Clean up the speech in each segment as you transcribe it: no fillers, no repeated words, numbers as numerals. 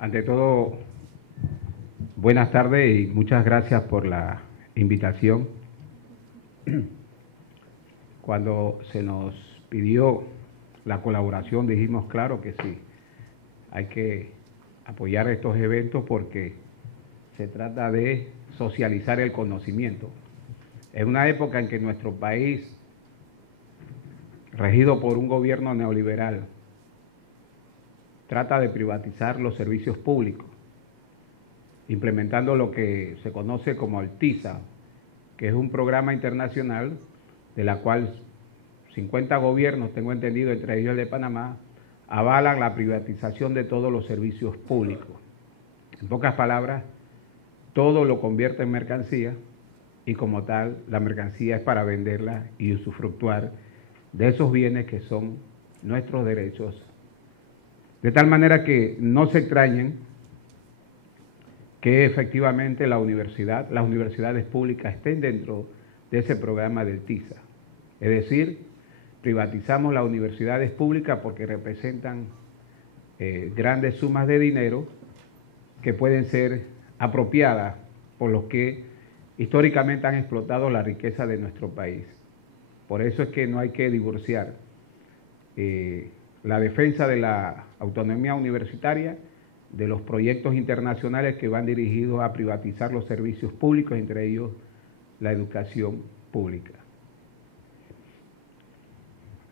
Ante todo, buenas tardes y muchas gracias por la invitación. Cuando se nos pidió la colaboración dijimos claro que sí, hay que apoyar estos eventos porque se trata de socializar el conocimiento. En una época en que nuestro país, regido por un gobierno neoliberal, trata de privatizar los servicios públicos, implementando lo que se conoce como el TISA, que es un programa internacional de la cual 50 gobiernos, tengo entendido, entre ellos el de Panamá, avalan la privatización de todos los servicios públicos. En pocas palabras, todo lo convierte en mercancía y como tal, la mercancía es para venderla y usufructuar de esos bienes que son nuestros derechos. De tal manera que no se extrañen que efectivamente las universidades públicas estén dentro de ese programa del TISA. Es decir, privatizamos las universidades públicas porque representan grandes sumas de dinero que pueden ser apropiadas por los que históricamente han explotado la riqueza de nuestro país. Por eso es que no hay que divorciar la defensa de la autonomía universitaria de los proyectos internacionales que van dirigidos a privatizar los servicios públicos, entre ellos la educación pública.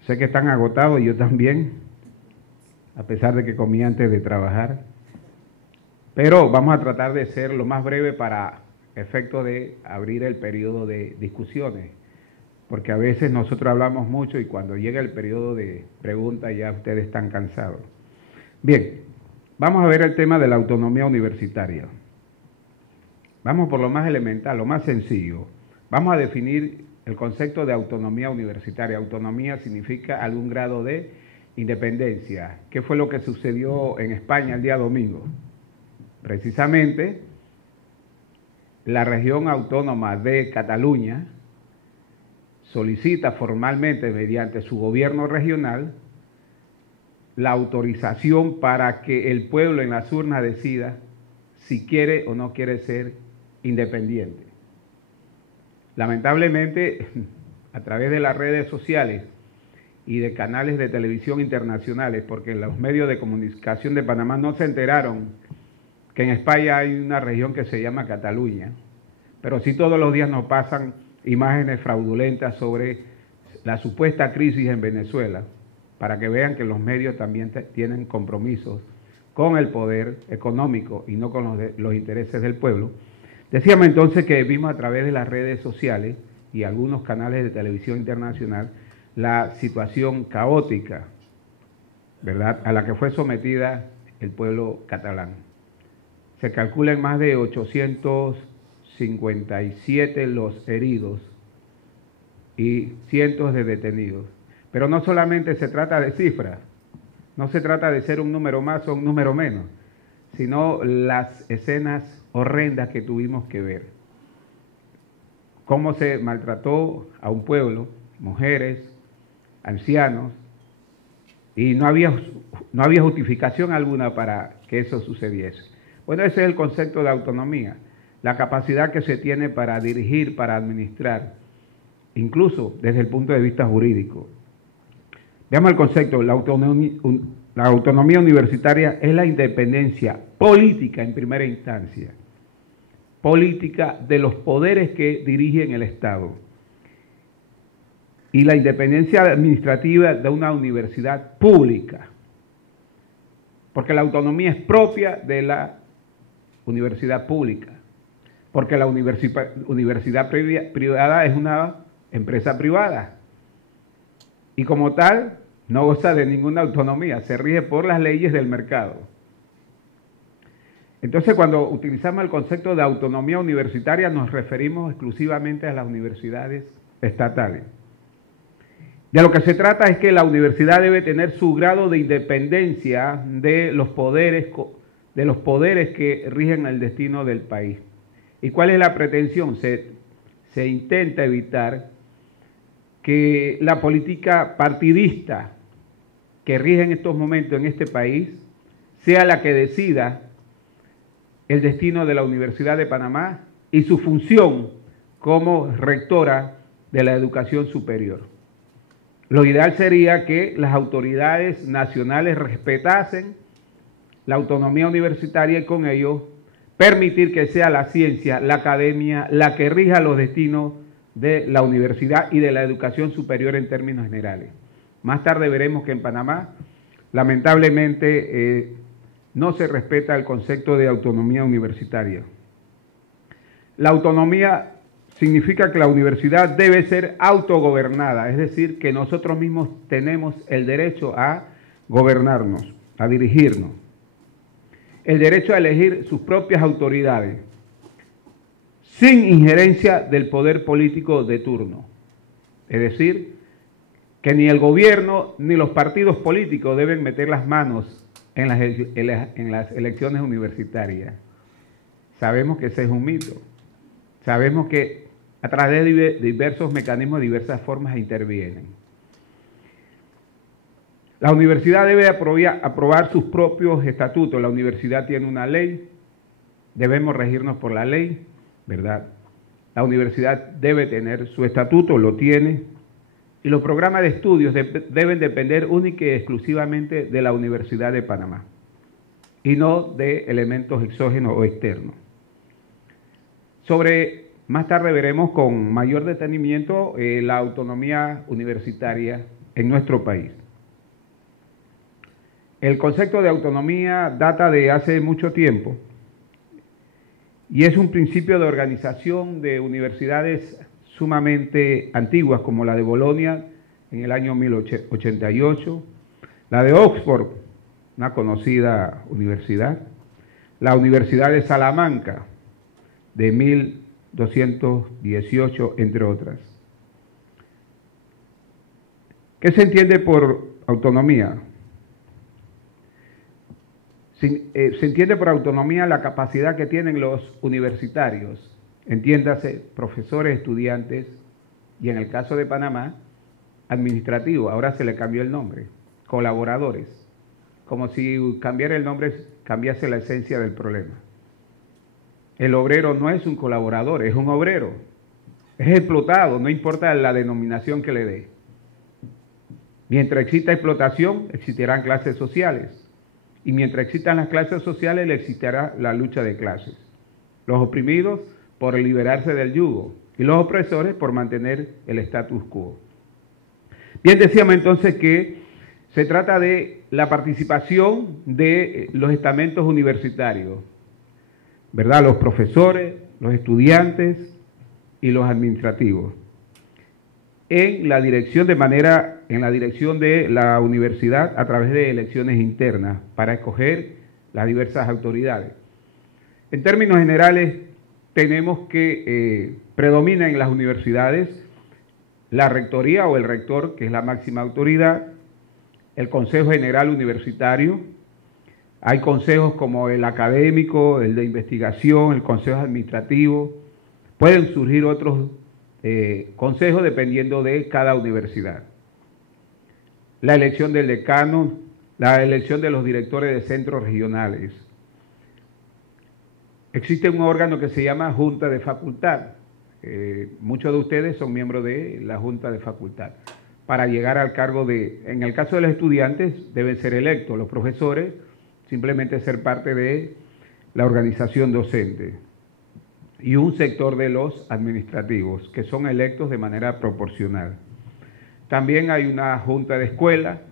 Sé que están agotados, yo también, a pesar de que comí antes de trabajar, pero vamos a tratar de ser lo más breve para efecto de abrir el periodo de discusiones, porque a veces nosotros hablamos mucho y cuando llega el periodo de preguntas ya ustedes están cansados. Bien, vamos a ver el tema de la autonomía universitaria. Vamos por lo más elemental, lo más sencillo. Vamos a definir el concepto de autonomía universitaria. Autonomía significa algún grado de independencia. ¿Qué fue lo que sucedió en España el día domingo? Precisamente, la región autónoma de Cataluña solicita formalmente mediante su gobierno regional la autorización para que el pueblo en las urnas decida si quiere o no quiere ser independiente. Lamentablemente, a través de las redes sociales y de canales de televisión internacionales, porque los medios de comunicación de Panamá no se enteraron que en España hay una región que se llama Cataluña, pero sí todos los días nos pasan imágenes fraudulentas sobre la supuesta crisis en Venezuela, para que vean que los medios también tienen compromisos con el poder económico y no con los intereses del pueblo. Decíamos entonces que vimos a través de las redes sociales y algunos canales de televisión internacional la situación caótica, ¿verdad?, a la que fue sometida el pueblo catalán. Se calculan más de 857 los heridos y cientos de detenidos. Pero no solamente se trata de cifras, no se trata de ser un número más o un número menos, sino las escenas horrendas que tuvimos que ver. Cómo se maltrató a un pueblo, mujeres, ancianos, y no había justificación alguna para que eso sucediese. Bueno, ese es el concepto de autonomía, la capacidad que se tiene para dirigir, para administrar, incluso desde el punto de vista jurídico. Veamos el concepto, la autonomía universitaria es la independencia política en primera instancia, política de los poderes que dirigen el Estado y la independencia administrativa de una universidad pública, porque la autonomía es propia de la universidad pública, porque la universidad privada es una empresa privada y como tal no goza de ninguna autonomía, se rige por las leyes del mercado. Entonces, cuando utilizamos el concepto de autonomía universitaria, nos referimos exclusivamente a las universidades estatales. De lo que se trata es que la universidad debe tener su grado de independencia de los poderes que rigen el destino del país. ¿Y cuál es la pretensión? Se intenta evitar que la política partidista que rige en estos momentos en este país sea la que decida el destino de la Universidad de Panamá y su función como rectora de la educación superior. Lo ideal sería que las autoridades nacionales respetasen la autonomía universitaria y con ello permitir que sea la ciencia, la academia, la que rija los destinos de la universidad y de la educación superior en términos generales. Más tarde veremos que en Panamá, lamentablemente, no se respeta el concepto de autonomía universitaria. La autonomía significa que la universidad debe ser autogobernada, es decir, que nosotros mismos tenemos el derecho a gobernarnos, a dirigirnos. El derecho a elegir sus propias autoridades, sin injerencia del poder político de turno. Es decir, que ni el gobierno ni los partidos políticos deben meter las manos en las elecciones universitarias. Sabemos que ese es un mito. Sabemos que a través de diversos mecanismos, diversas formas intervienen. La universidad debe aprobar sus propios estatutos. La universidad tiene una ley, debemos regirnos por la ley, ¿verdad? La universidad debe tener su estatuto, lo tiene, y los programas de estudios deben depender única y exclusivamente de la Universidad de Panamá, y no de elementos exógenos o externos. Más tarde veremos con mayor detenimiento la autonomía universitaria en nuestro país. El concepto de autonomía data de hace mucho tiempo y es un principio de organización de universidades sumamente antiguas, como la de Bolonia en el año 1088, la de Oxford, una conocida universidad, la Universidad de Salamanca de 1218, entre otras. ¿Qué se entiende por autonomía? Se entiende por autonomía la capacidad que tienen los universitarios, entiéndase, profesores, estudiantes, y en el caso de Panamá, administrativo, ahora se le cambió el nombre, colaboradores, como si cambiara el nombre, cambiase la esencia del problema. El obrero no es un colaborador, es un obrero, es explotado, no importa la denominación que le dé. Mientras exista explotación, existirán clases sociales. Y mientras existan las clases sociales, le existirá la lucha de clases. Los oprimidos por liberarse del yugo y los opresores por mantener el status quo. Bien, decíamos entonces que se trata de la participación de los estamentos universitarios, ¿verdad? Los profesores, los estudiantes y los administrativos. En la dirección de la universidad a través de elecciones internas para escoger las diversas autoridades. En términos generales, tenemos que predomina en las universidades la rectoría o el rector, que es la máxima autoridad, el Consejo General Universitario, hay consejos como el académico, el de investigación, el consejo administrativo, pueden surgir otros consejos dependiendo de cada universidad. La elección del decano, la elección de los directores de centros regionales. Existe un órgano que se llama Junta de Facultad. Muchos de ustedes son miembros de la Junta de Facultad. Para llegar al cargo en el caso de los estudiantes, deben ser electos. Los profesores, simplemente ser parte de la organización docente. Y un sector de los administrativos, que son electos de manera proporcional. También hay una junta de escuela.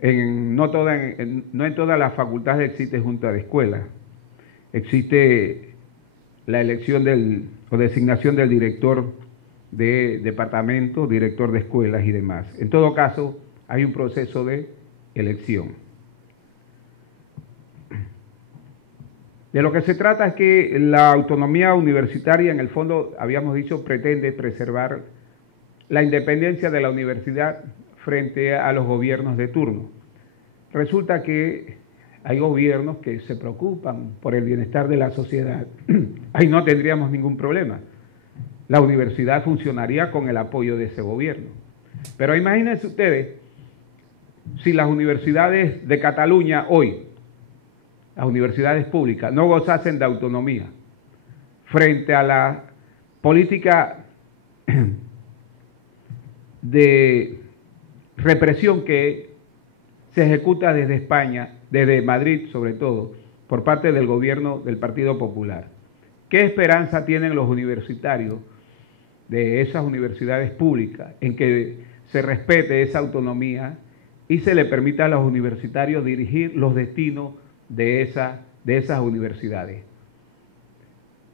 No en todas las facultades existe junta de escuela. Existe la elección o designación del director de departamento, director de escuelas y demás. En todo caso, hay un proceso de elección. De lo que se trata es que la autonomía universitaria, en el fondo, habíamos dicho, pretende preservar la independencia de la universidad frente a los gobiernos de turno. Resulta que hay gobiernos que se preocupan por el bienestar de la sociedad. Ahí no tendríamos ningún problema. La universidad funcionaría con el apoyo de ese gobierno. Pero imagínense ustedes si las universidades de Cataluña hoy las universidades públicas, no gozasen de autonomía frente a la política de represión que se ejecuta desde España, desde Madrid sobre todo, por parte del gobierno del Partido Popular. ¿Qué esperanza tienen los universitarios de esas universidades públicas en que se respete esa autonomía y se le permita a los universitarios dirigir los destinos de esas universidades?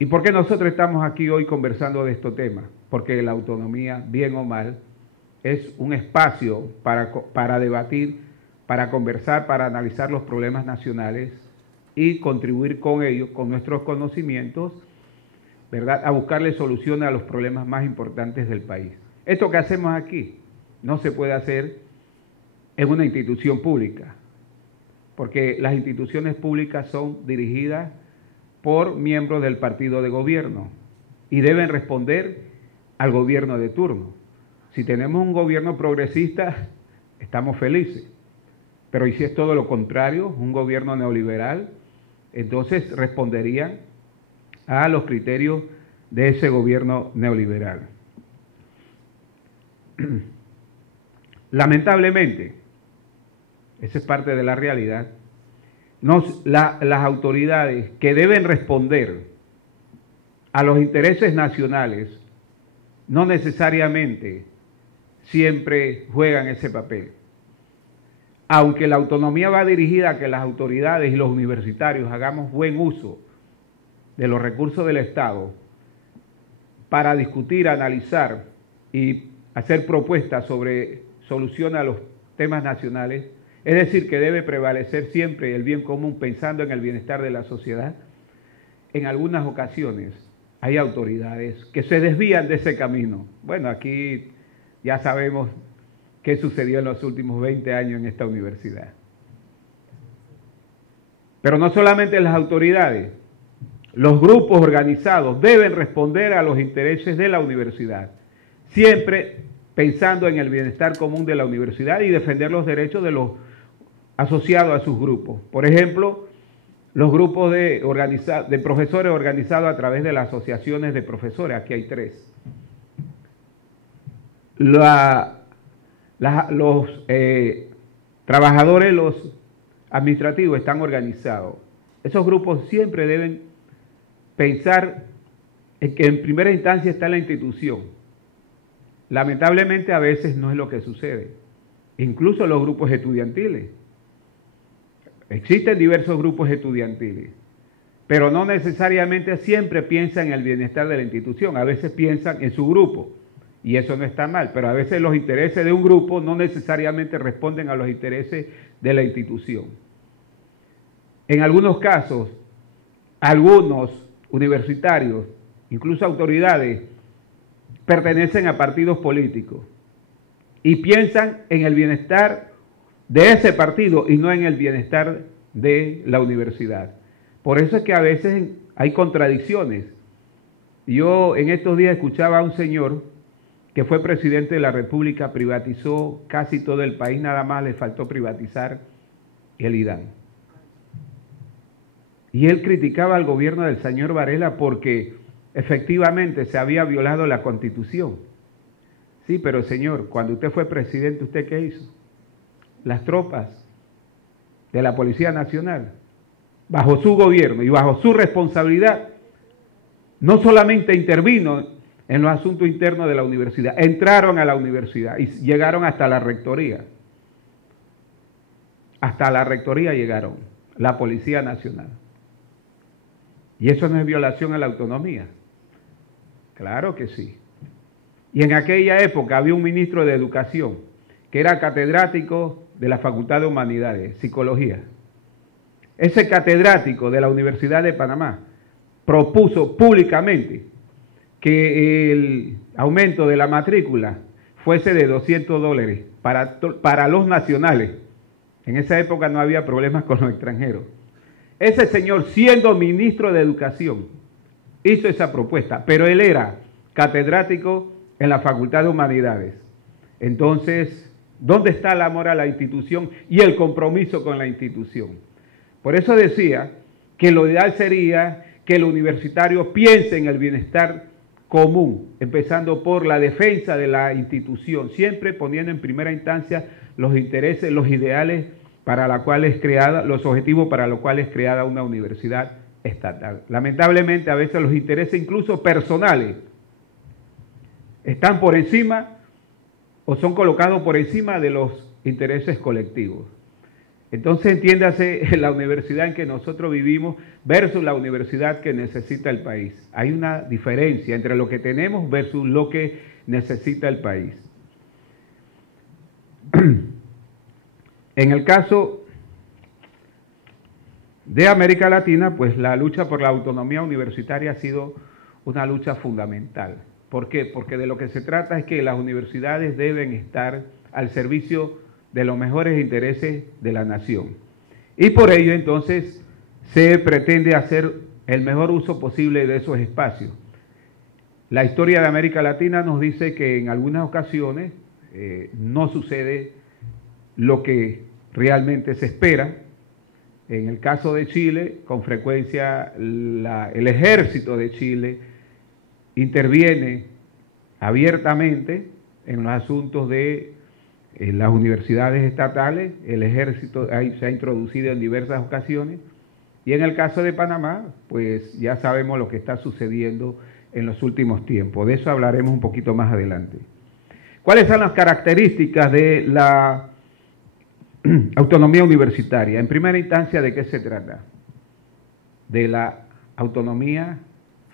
¿Y por qué nosotros estamos aquí hoy conversando de estos temas? Porque la autonomía, bien o mal, es un espacio para debatir, para conversar, para analizar los problemas nacionales y contribuir con ellos, con nuestros conocimientos, ¿verdad?, a buscarle soluciones a los problemas más importantes del país. Esto que hacemos aquí no se puede hacer en una institución pública, porque las instituciones públicas son dirigidas por miembros del partido de gobierno y deben responder al gobierno de turno. Si tenemos un gobierno progresista, estamos felices, pero ¿y si es todo lo contrario, un gobierno neoliberal? Entonces responderían a los criterios de ese gobierno neoliberal. Lamentablemente, esa es parte de la realidad, las autoridades que deben responder a los intereses nacionales no necesariamente siempre juegan ese papel. Aunque la autonomía va dirigida a que las autoridades y los universitarios hagamos buen uso de los recursos del Estado para discutir, analizar y hacer propuestas sobre soluciones a los temas nacionales, es decir, que debe prevalecer siempre el bien común pensando en el bienestar de la sociedad, en algunas ocasiones hay autoridades que se desvían de ese camino. Bueno, aquí ya sabemos qué sucedió en los últimos 20 años en esta universidad. Pero no solamente las autoridades, los grupos organizados deben responder a los intereses de la universidad, siempre pensando en el bienestar común de la universidad y defender los derechos de los asociados a sus grupos. Por ejemplo, los grupos de profesores organizados a través de las asociaciones de profesores, aquí hay 3. Los trabajadores, los administrativos están organizados. Esos grupos siempre deben pensar en que en primera instancia está la institución. Lamentablemente a veces no es lo que sucede. Incluso los grupos estudiantiles. Existen diversos grupos estudiantiles, pero no necesariamente siempre piensan en el bienestar de la institución. A veces piensan en su grupo. Y eso no está mal, pero a veces los intereses de un grupo no necesariamente responden a los intereses de la institución. En algunos casos, algunos universitarios, incluso autoridades, pertenecen a partidos políticos y piensan en el bienestar de ese partido y no en el bienestar de la universidad. Por eso es que a veces hay contradicciones. Yo en estos días escuchaba a un señor que fue presidente de la República, privatizó casi todo el país, nada más le faltó privatizar el IDAN. Y él criticaba al gobierno del señor Varela porque efectivamente se había violado la Constitución. Sí, pero señor, cuando usted fue presidente, ¿usted qué hizo? Las tropas de la Policía Nacional, bajo su gobierno y bajo su responsabilidad, no solamente intervino en los asuntos internos de la universidad, entraron a la universidad y llegaron hasta la rectoría. Hasta la rectoría llegaron, la Policía Nacional. ¿Y eso no es violación a la autonomía? Claro que sí. Y en aquella época había un ministro de Educación que era catedrático de la Facultad de Humanidades, Psicología. Ese catedrático de la Universidad de Panamá propuso públicamente que el aumento de la matrícula fuese de $200 para los nacionales. En esa época no había problemas con los extranjeros. Ese señor, siendo ministro de Educación, hizo esa propuesta, pero él era catedrático en la Facultad de Humanidades. Entonces, ¿dónde está el amor a la institución y el compromiso con la institución? Por eso decía que lo ideal sería que el universitario piense en el bienestar común, empezando por la defensa de la institución, siempre poniendo en primera instancia los intereses, los ideales para la cual es creada, los objetivos para los cuales es creada una universidad estatal. Lamentablemente a veces los intereses incluso personales están por encima o son colocados por encima de los intereses colectivos. Entonces entiéndase la universidad en que nosotros vivimos versus la universidad que necesita el país. Hay una diferencia entre lo que tenemos versus lo que necesita el país. En el caso de América Latina, pues la lucha por la autonomía universitaria ha sido una lucha fundamental. ¿Por qué? Porque de lo que se trata es que las universidades deben estar al servicio de los mejores intereses de la nación. Y por ello, entonces, se pretende hacer el mejor uso posible de esos espacios. La historia de América Latina nos dice que en algunas ocasiones no sucede lo que realmente se espera. En el caso de Chile, con frecuencia el ejército de Chile interviene abiertamente en los asuntos de las universidades estatales. El ejército se ha introducido en diversas ocasiones, y en el caso de Panamá, pues ya sabemos lo que está sucediendo en los últimos tiempos. De eso hablaremos un poquito más adelante. ¿Cuáles son las características de la autonomía universitaria? En primera instancia, ¿de qué se trata? De la autonomía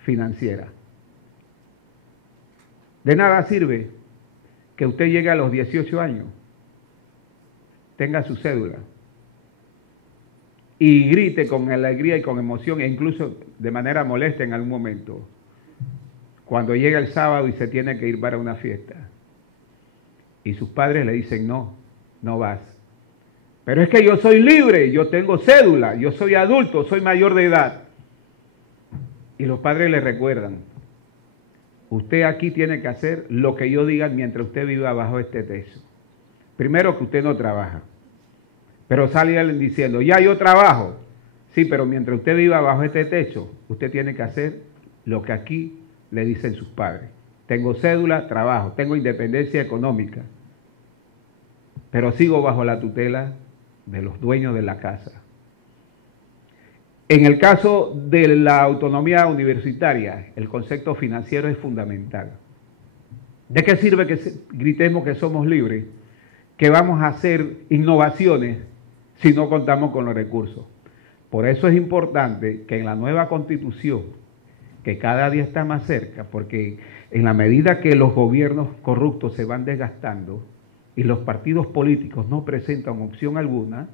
financiera. De nada sirve que usted llegue a los 18 años, tenga su cédula y grite con alegría y con emoción, e incluso de manera molesta en algún momento, cuando llega el sábado y se tiene que ir para una fiesta. Y sus padres le dicen, no, no vas. Pero es que yo soy libre, yo tengo cédula, yo soy adulto, soy mayor de edad. Y los padres le recuerdan, usted aquí tiene que hacer lo que yo diga mientras usted viva bajo este techo. Primero, que usted no trabaja. Pero sale alguien diciendo, ya yo trabajo. Sí, pero mientras usted viva bajo este techo, usted tiene que hacer lo que aquí le dicen sus padres. Tengo cédula, trabajo, tengo independencia económica, pero sigo bajo la tutela de los dueños de la casa. En el caso de la autonomía universitaria, el concepto financiero es fundamental. ¿De qué sirve que gritemos que somos libres, que vamos a hacer innovaciones si no contamos con los recursos? Por eso es importante que en la nueva Constitución, que cada día está más cerca, porque en la medida que los gobiernos corruptos se van desgastando y los partidos políticos no presentan opción alguna,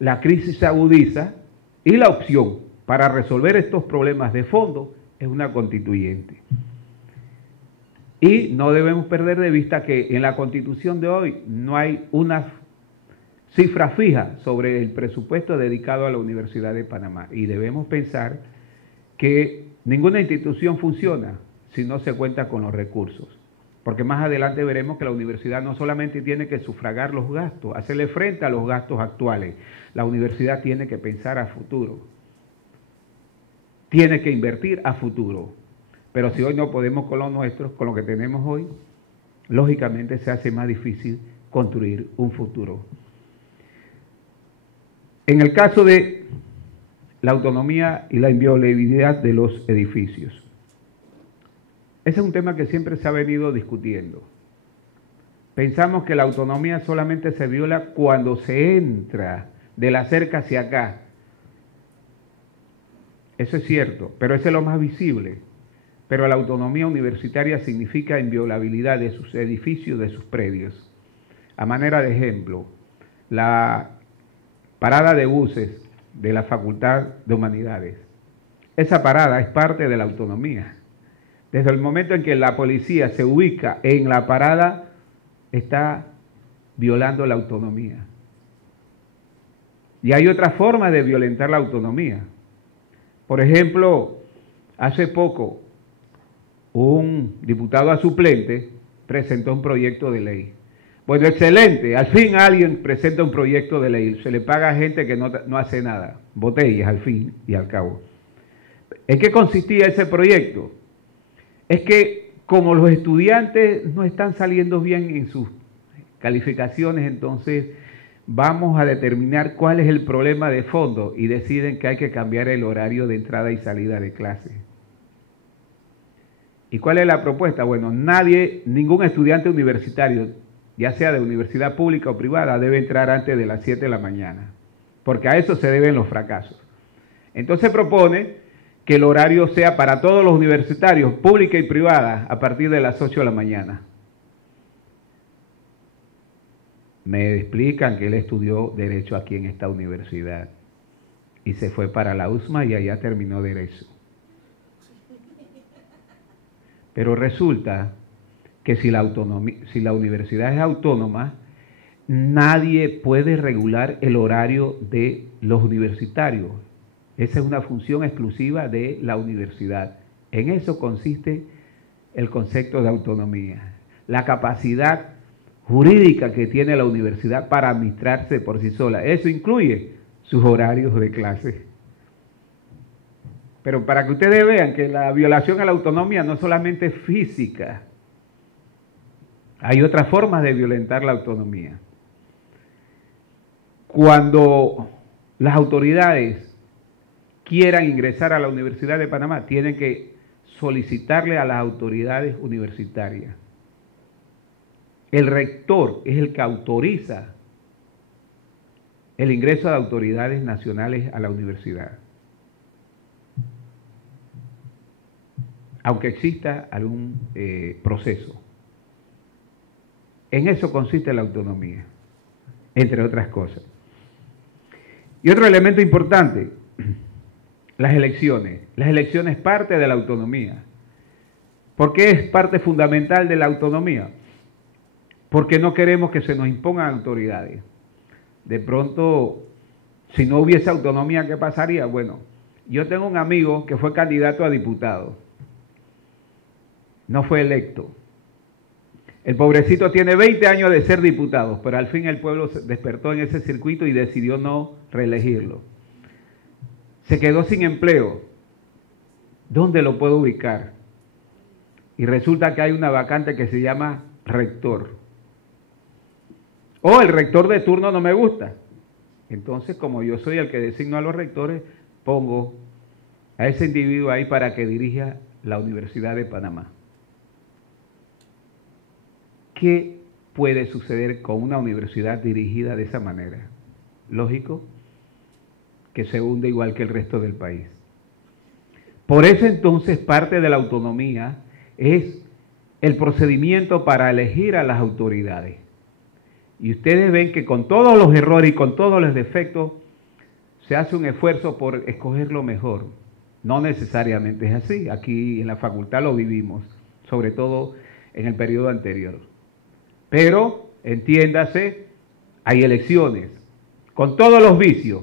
la crisis se agudiza. Y la opción para resolver estos problemas de fondo es una constituyente. Y no debemos perder de vista que en la Constitución de hoy no hay una cifra fija sobre el presupuesto dedicado a la Universidad de Panamá. Y debemos pensar que ninguna institución funciona si no se cuenta con los recursos. Porque más adelante veremos que la universidad no solamente tiene que sufragar los gastos, hacerle frente a los gastos actuales. La universidad tiene que pensar a futuro. Tiene que invertir a futuro. Pero si hoy no podemos con los nuestros, con lo que tenemos hoy, lógicamente se hace más difícil construir un futuro. En el caso de la autonomía y la inviolabilidad de los edificios, ese es un tema que siempre se ha venido discutiendo. Pensamos que la autonomía solamente se viola cuando se entra de la cerca hacia acá. Eso es cierto, pero ese es lo más visible. Pero la autonomía universitaria significa inviolabilidad de sus edificios, de sus predios. A manera de ejemplo, la parada de buses de la Facultad de Humanidades. Esa parada es parte de la autonomía. Desde el momento en que la policía se ubica en la parada, está violando la autonomía. Y hay otra forma de violentar la autonomía. Por ejemplo, hace poco, un diputado suplente presentó un proyecto de ley Bueno, excelente. Al fin alguien presenta un proyecto de ley. Se le paga a gente que no hace nada. Botellas, al fin y al cabo. ¿En qué consistía ese proyecto? Es que como los estudiantes no están saliendo bien en sus calificaciones, entonces vamos a determinar cuál es el problema de fondo y deciden que hay que cambiar el horario de entrada y salida de clase. ¿Y cuál es la propuesta? Bueno, ningún estudiante universitario, ya sea de universidad pública o privada, debe entrar antes de las 7 de la mañana, porque a eso se deben los fracasos. Entonces propone que el horario sea para todos los universitarios, pública y privada, a partir de las 8 de la mañana. Me explican que él estudió Derecho aquí en esta universidad y se fue para la USMA y allá terminó Derecho. Pero resulta que si la universidad es autónoma, nadie puede regular el horario de los universitarios. Esa es una función exclusiva de la universidad. En eso consiste el concepto de autonomía. La capacidad jurídica que tiene la universidad para administrarse por sí sola. Eso incluye sus horarios de clase. Pero para que ustedes vean que la violación a la autonomía no solamente es física, hay otras formas de violentar la autonomía. Cuando las autoridades quieran ingresar a la Universidad de Panamá, tienen que solicitarle a las autoridades universitarias. El rector es el que autoriza el ingreso de autoridades nacionales a la universidad, aunque exista algún proceso. En eso consiste la autonomía, entre otras cosas. Y otro elemento importante, las elecciones. Las elecciones es parte de la autonomía. ¿Por qué es parte fundamental de la autonomía? Porque no queremos que se nos impongan autoridades. De pronto, si no hubiese autonomía, ¿qué pasaría? Bueno, yo tengo un amigo que fue candidato a diputado. No fue electo. El pobrecito tiene 20 años de ser diputado, pero al fin el pueblo se despertó en ese circuito y decidió no reelegirlo. Se quedó sin empleo. ¿Dónde lo puedo ubicar? Y resulta que hay una vacante que se llama rector. O el rector de turno no me gusta. Entonces, como yo soy el que designo a los rectores, pongo a ese individuo ahí para que dirija la Universidad de Panamá. ¿Qué puede suceder con una universidad dirigida de esa manera? Lógico que se hunde igual que el resto del país. Por eso entonces parte de la autonomía es el procedimiento para elegir a las autoridades. Y ustedes ven que con todos los errores y con todos los defectos se hace un esfuerzo por escoger lo mejor. No necesariamente es así. Aquí en la facultad lo vivimos, sobre todo en el periodo anterior. Pero, entiéndase, hay elecciones con todos los vicios,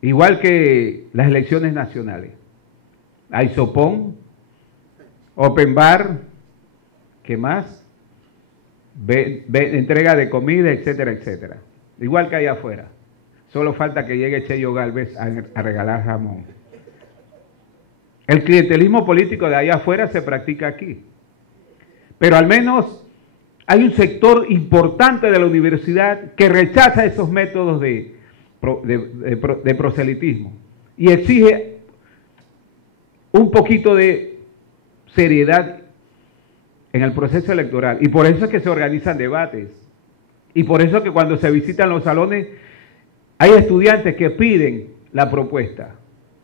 igual que las elecciones nacionales. Hay sopón, open bar, ¿qué más? Entrega de comida, etcétera, etcétera. Igual que allá afuera. Solo falta que llegue Cheyo Gálvez a regalar jamón. El clientelismo político de allá afuera se practica aquí. Pero al menos hay un sector importante de la universidad que rechaza esos métodos de proselitismo y exige un poquito de seriedad en el proceso electoral. Y por eso es que se organizan debates. Y por eso es que cuando se visitan los salones hay estudiantes que piden la propuesta.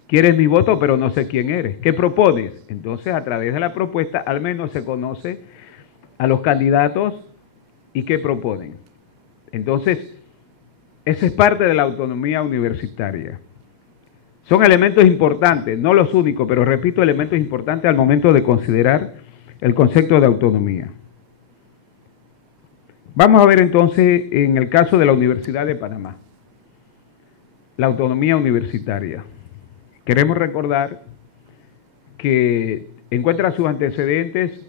¿Quieres mi voto? Pero no sé quién eres. ¿Qué propones? Entonces, a través de la propuesta, al menos se conoce a los candidatos y qué proponen. Entonces, eso es parte de la autonomía universitaria. Son elementos importantes, no los únicos, pero repito, elementos importantes al momento de considerar el concepto de autonomía. Vamos a ver entonces en el caso de la Universidad de Panamá, la autonomía universitaria. Queremos recordar que encuentra sus antecedentes,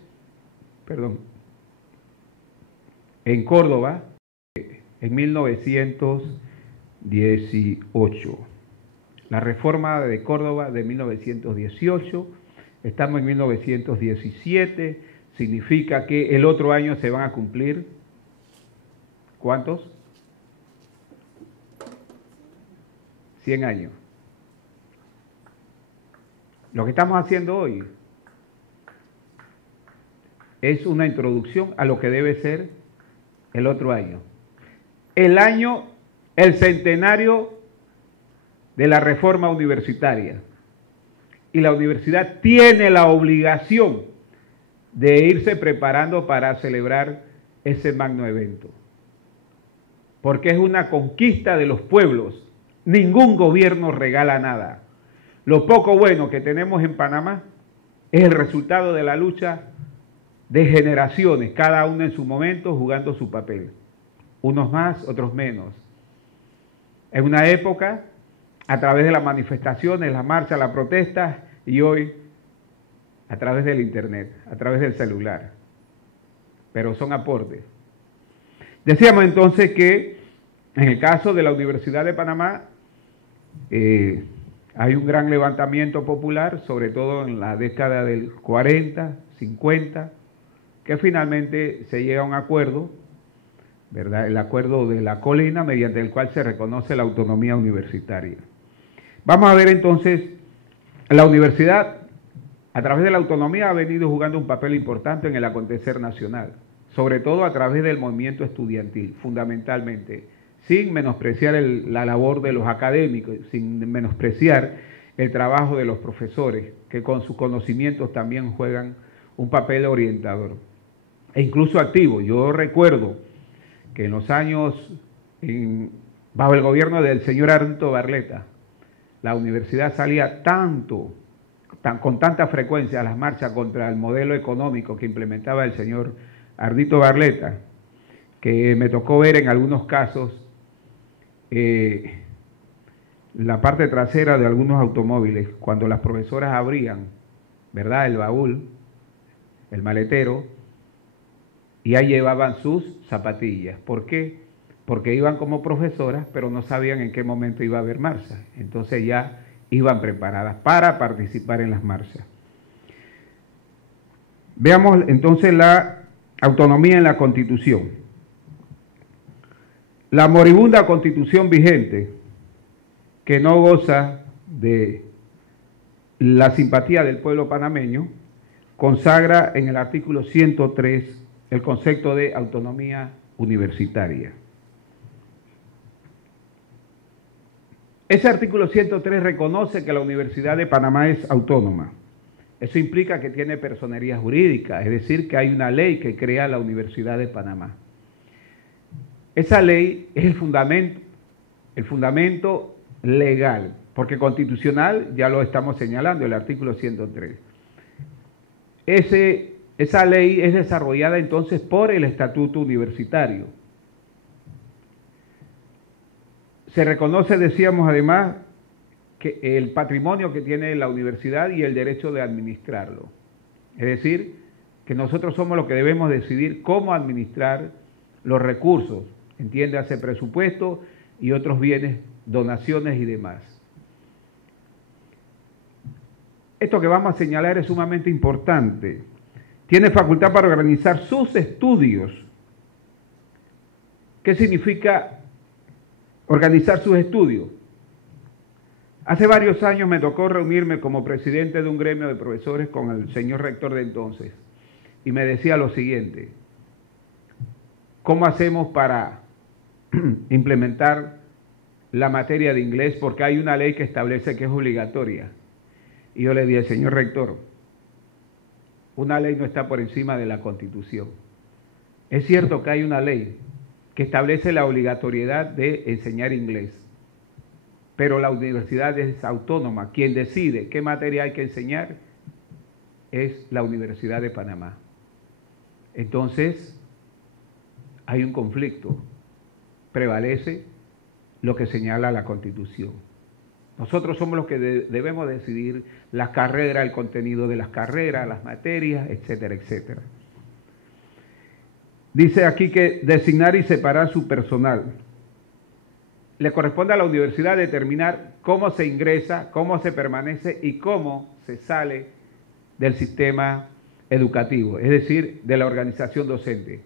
en Córdoba en 1918. La reforma de Córdoba de 1918, estamos en 1917, significa que el otro año se van a cumplir, ¿cuántos? 100 años. Lo que estamos haciendo hoy es una introducción a lo que debe ser el otro año. El centenario de la reforma universitaria. Y la universidad tiene la obligación de irse preparando para celebrar ese magno evento. Porque es una conquista de los pueblos. Ningún gobierno regala nada. Lo poco bueno que tenemos en Panamá es el resultado de la lucha de generaciones, cada uno en su momento jugando su papel. Unos más, otros menos. En una época, a través de las manifestaciones, las marchas, las protestas, y hoy a través del internet, a través del celular. Pero son aportes. Decíamos entonces que en el caso de la Universidad de Panamá hay un gran levantamiento popular, sobre todo en la década del 40, 50, que finalmente se llega a un acuerdo, ¿verdad? El acuerdo de la colina, mediante el cual se reconoce la autonomía universitaria. Vamos a ver entonces, la universidad, a través de la autonomía, ha venido jugando un papel importante en el acontecer nacional, sobre todo a través del movimiento estudiantil, fundamentalmente, sin menospreciar la labor de los académicos, sin menospreciar el trabajo de los profesores, que con sus conocimientos también juegan un papel orientador, e incluso activo. Yo recuerdo que en los años, bajo el gobierno del señor Ardito Barletta, la universidad salía con tanta frecuencia a las marchas contra el modelo económico que implementaba el señor Ardito Barletta, que me tocó ver en algunos casos la parte trasera de algunos automóviles, cuando las profesoras abrían, ¿verdad?, el baúl, el maletero, y ahí llevaban sus zapatillas. ¿Por qué? Porque iban como profesoras, pero no sabían en qué momento iba a haber marcha. Entonces ya iban preparadas para participar en las marchas. Veamos entonces la autonomía en la Constitución. La moribunda Constitución vigente, que no goza de la simpatía del pueblo panameño, consagra en el artículo 103 el concepto de autonomía universitaria. Ese artículo 103 reconoce que la Universidad de Panamá es autónoma. Eso implica que tiene personería jurídica, es decir, que hay una ley que crea la Universidad de Panamá. Esa ley es el fundamento legal, porque constitucional ya lo estamos señalando, el artículo 103. Esa ley es desarrollada entonces por el Estatuto Universitario. Se reconoce, decíamos además, que el patrimonio que tiene la universidad y el derecho de administrarlo. Es decir, que nosotros somos los que debemos decidir cómo administrar los recursos, entiéndase presupuesto y otros bienes, donaciones y demás. Esto que vamos a señalar es sumamente importante. Tiene facultad para organizar sus estudios. ¿Qué significa organizar sus estudios? Hace varios años me tocó reunirme como presidente de un gremio de profesores con el señor rector de entonces, y me decía lo siguiente: ¿cómo hacemos para implementar la materia de inglés? Porque hay una ley que establece que es obligatoria. Y yo le dije, señor rector, una ley no está por encima de la Constitución. Es cierto que hay una ley que establece la obligatoriedad de enseñar inglés, pero la universidad es autónoma. Quien decide qué materia hay que enseñar es la Universidad de Panamá. Entonces, hay un conflicto. Prevalece lo que señala la Constitución. Nosotros somos los que debemos decidir las carreras, el contenido de las carreras, las materias, etcétera, etcétera. Dice aquí que designar y separar su personal. Le corresponde a la universidad determinar cómo se ingresa, cómo se permanece y cómo se sale del sistema educativo, es decir, de la organización docente.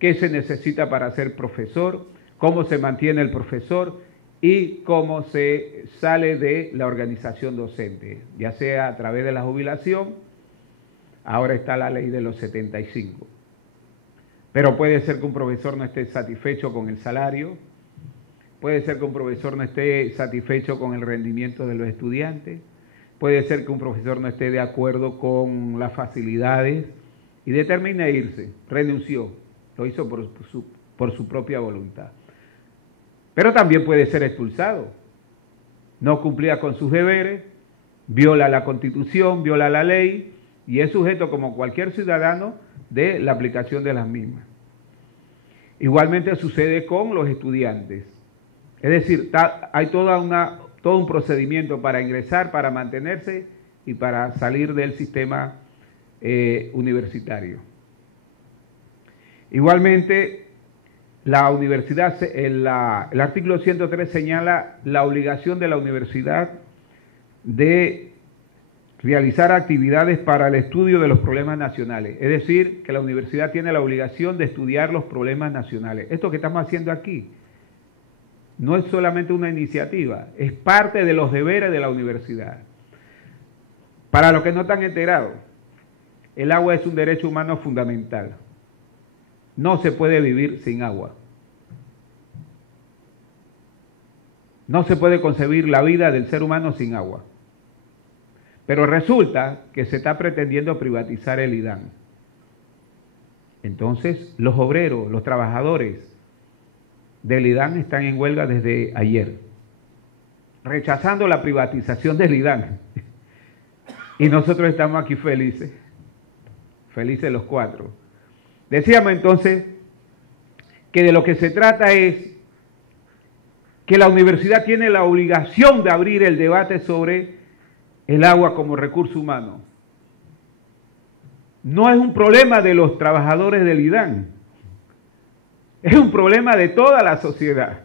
¿Qué se necesita para ser profesor? ¿Cómo se mantiene el profesor? Y cómo se sale de la organización docente, ya sea a través de la jubilación. Ahora está la ley de los 75. Pero puede ser que un profesor no esté satisfecho con el salario, puede ser que un profesor no esté satisfecho con el rendimiento de los estudiantes, puede ser que un profesor no esté de acuerdo con las facilidades y determina irse, renunció, lo hizo por su propia voluntad. Pero también puede ser expulsado, no cumplía con sus deberes, viola la Constitución, viola la ley y es sujeto como cualquier ciudadano de la aplicación de las mismas. Igualmente sucede con los estudiantes. Es decir, hay todo un procedimiento para ingresar, para mantenerse y para salir del sistema universitario. Igualmente, la universidad, el artículo 103 señala la obligación de la universidad de realizar actividades para el estudio de los problemas nacionales. Es decir, que la universidad tiene la obligación de estudiar los problemas nacionales. Esto que estamos haciendo aquí no es solamente una iniciativa, es parte de los deberes de la universidad. Para los que no están enterados, el agua es un derecho humano fundamental. No se puede vivir sin agua. No se puede concebir la vida del ser humano sin agua. Pero resulta que se está pretendiendo privatizar el IDAN. Entonces, los obreros, los trabajadores del IDAN están en huelga desde ayer, rechazando la privatización del IDAN. Y nosotros estamos aquí felices los cuatro. Decíamos entonces que de lo que se trata es que la universidad tiene la obligación de abrir el debate sobre el agua como recurso humano. No es un problema de los trabajadores del IDAN, es un problema de toda la sociedad.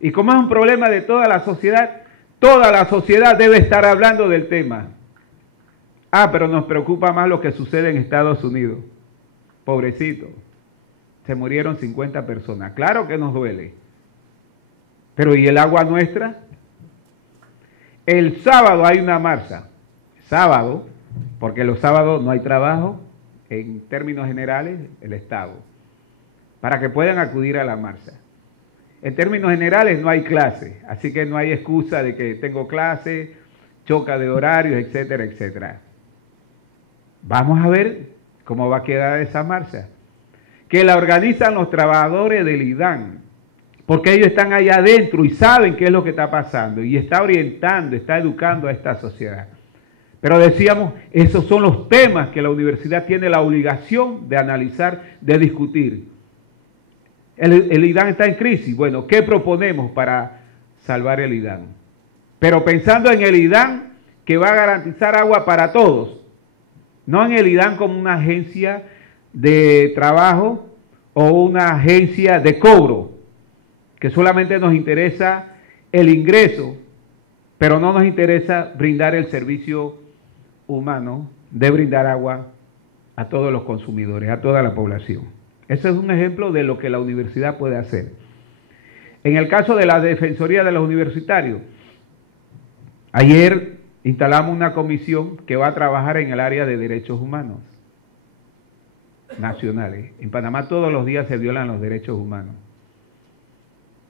Y como es un problema de toda la sociedad debe estar hablando del tema. Pero nos preocupa más lo que sucede en Estados Unidos. Pobrecito, se murieron 50 personas. Claro que nos duele. Pero ¿y el agua nuestra? El sábado hay una marcha. Sábado, porque los sábados no hay trabajo, en términos generales, el Estado, para que puedan acudir a la marcha. En términos generales no hay clase, así que no hay excusa de que tengo clase, choca de horarios, etcétera, etcétera. Vamos a ver cómo va a quedar esa marcha, que la organizan los trabajadores del IDAN, porque ellos están allá adentro y saben qué es lo que está pasando y está orientando, está educando a esta sociedad. Pero decíamos, esos son los temas que la universidad tiene la obligación de analizar, de discutir. El IDAN está en crisis. Bueno, ¿qué proponemos para salvar el IDAN? Pero pensando en el IDAN que va a garantizar agua para todos, no en el IDAN como una agencia de trabajo o una agencia de cobro, que solamente nos interesa el ingreso, pero no nos interesa brindar el servicio humano de brindar agua a todos los consumidores, a toda la población. Ese es un ejemplo de lo que la universidad puede hacer. En el caso de la Defensoría de los Universitarios, ayer instalamos una comisión que va a trabajar en el área de derechos humanos nacionales. En Panamá todos los días se violan los derechos humanos.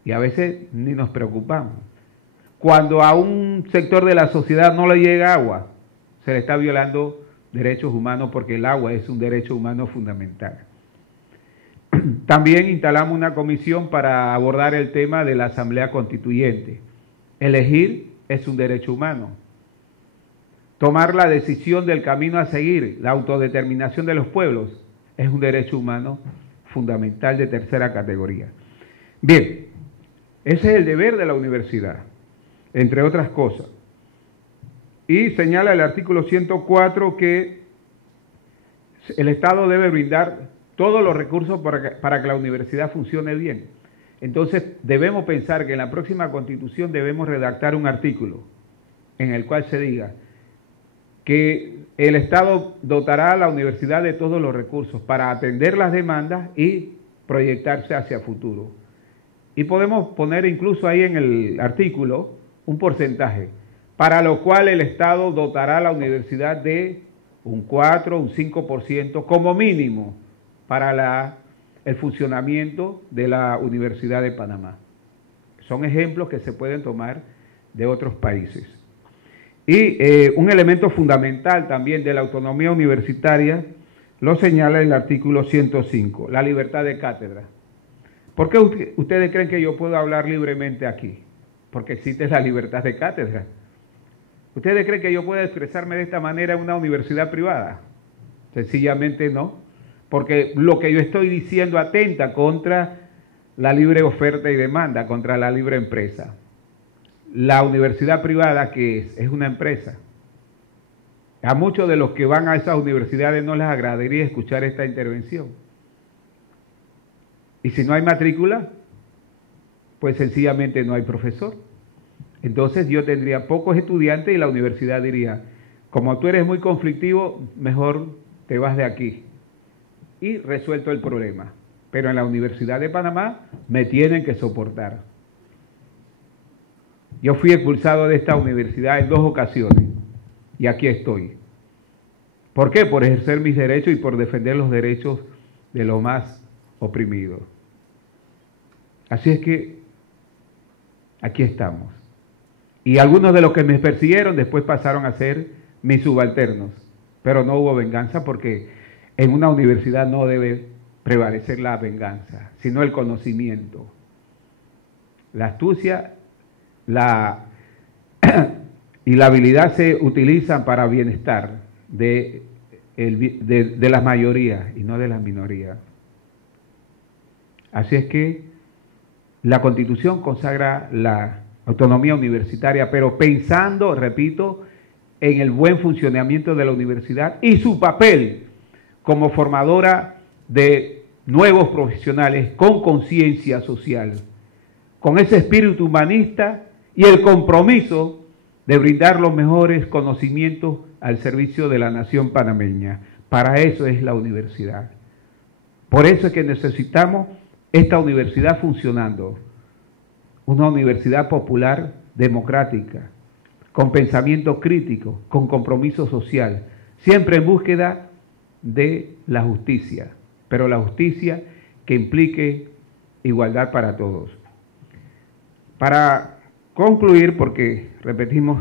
Y a veces ni nos preocupamos. Cuando a un sector de la sociedad no le llega agua, se le está violando derechos humanos porque el agua es un derecho humano fundamental. También instalamos una comisión para abordar el tema de la Asamblea Constituyente. Elegir es un derecho humano. Tomar la decisión del camino a seguir, la autodeterminación de los pueblos, es un derecho humano fundamental de tercera categoría. Bien, ese es el deber de la universidad, entre otras cosas. Y señala el artículo 104 que el Estado debe brindar todos los recursos para que la universidad funcione bien. Entonces debemos pensar que en la próxima Constitución debemos redactar un artículo en el cual se diga que el Estado dotará a la universidad de todos los recursos para atender las demandas y proyectarse hacia futuro. Y podemos poner incluso ahí en el artículo un porcentaje, para lo cual el Estado dotará a la universidad de un 4, un 5% como mínimo para el funcionamiento de la Universidad de Panamá. Son ejemplos que se pueden tomar de otros países. Y un elemento fundamental también de la autonomía universitaria lo señala el artículo 105, la libertad de cátedra. ¿Por qué ustedes creen que yo puedo hablar libremente aquí? Porque existe la libertad de cátedra. ¿Ustedes creen que yo puedo expresarme de esta manera en una universidad privada? Sencillamente no, porque lo que yo estoy diciendo atenta contra la libre oferta y demanda, contra la libre empresa. La universidad privada, ¿qué es? Es una empresa. A muchos de los que van a esas universidades no les agradaría escuchar esta intervención. Y si no hay matrícula, pues sencillamente no hay profesor. Entonces yo tendría pocos estudiantes y la universidad diría, como tú eres muy conflictivo, mejor te vas de aquí. Y resuelto el problema. Pero en la Universidad de Panamá me tienen que soportar. Yo fui expulsado de esta universidad en 2 ocasiones y aquí estoy. ¿Por qué? Por ejercer mis derechos y por defender los derechos de los más oprimidos. Así es que aquí estamos. Y algunos de los que me persiguieron después pasaron a ser mis subalternos, pero no hubo venganza porque en una universidad no debe prevalecer la venganza, sino el conocimiento. La astucia y la habilidad se utilizan para bienestar de las mayorías y no de las minorías. Así es que la Constitución consagra la autonomía universitaria, pero pensando, repito, en el buen funcionamiento de la universidad y su papel como formadora de nuevos profesionales con conciencia social, con ese espíritu humanista y el compromiso de brindar los mejores conocimientos al servicio de la nación panameña. Para eso es la universidad. Por eso es que necesitamos esta universidad funcionando, una universidad popular, democrática, con pensamiento crítico, con compromiso social, siempre en búsqueda de la justicia, pero la justicia que implique igualdad para todos. Para concluir, porque repetimos,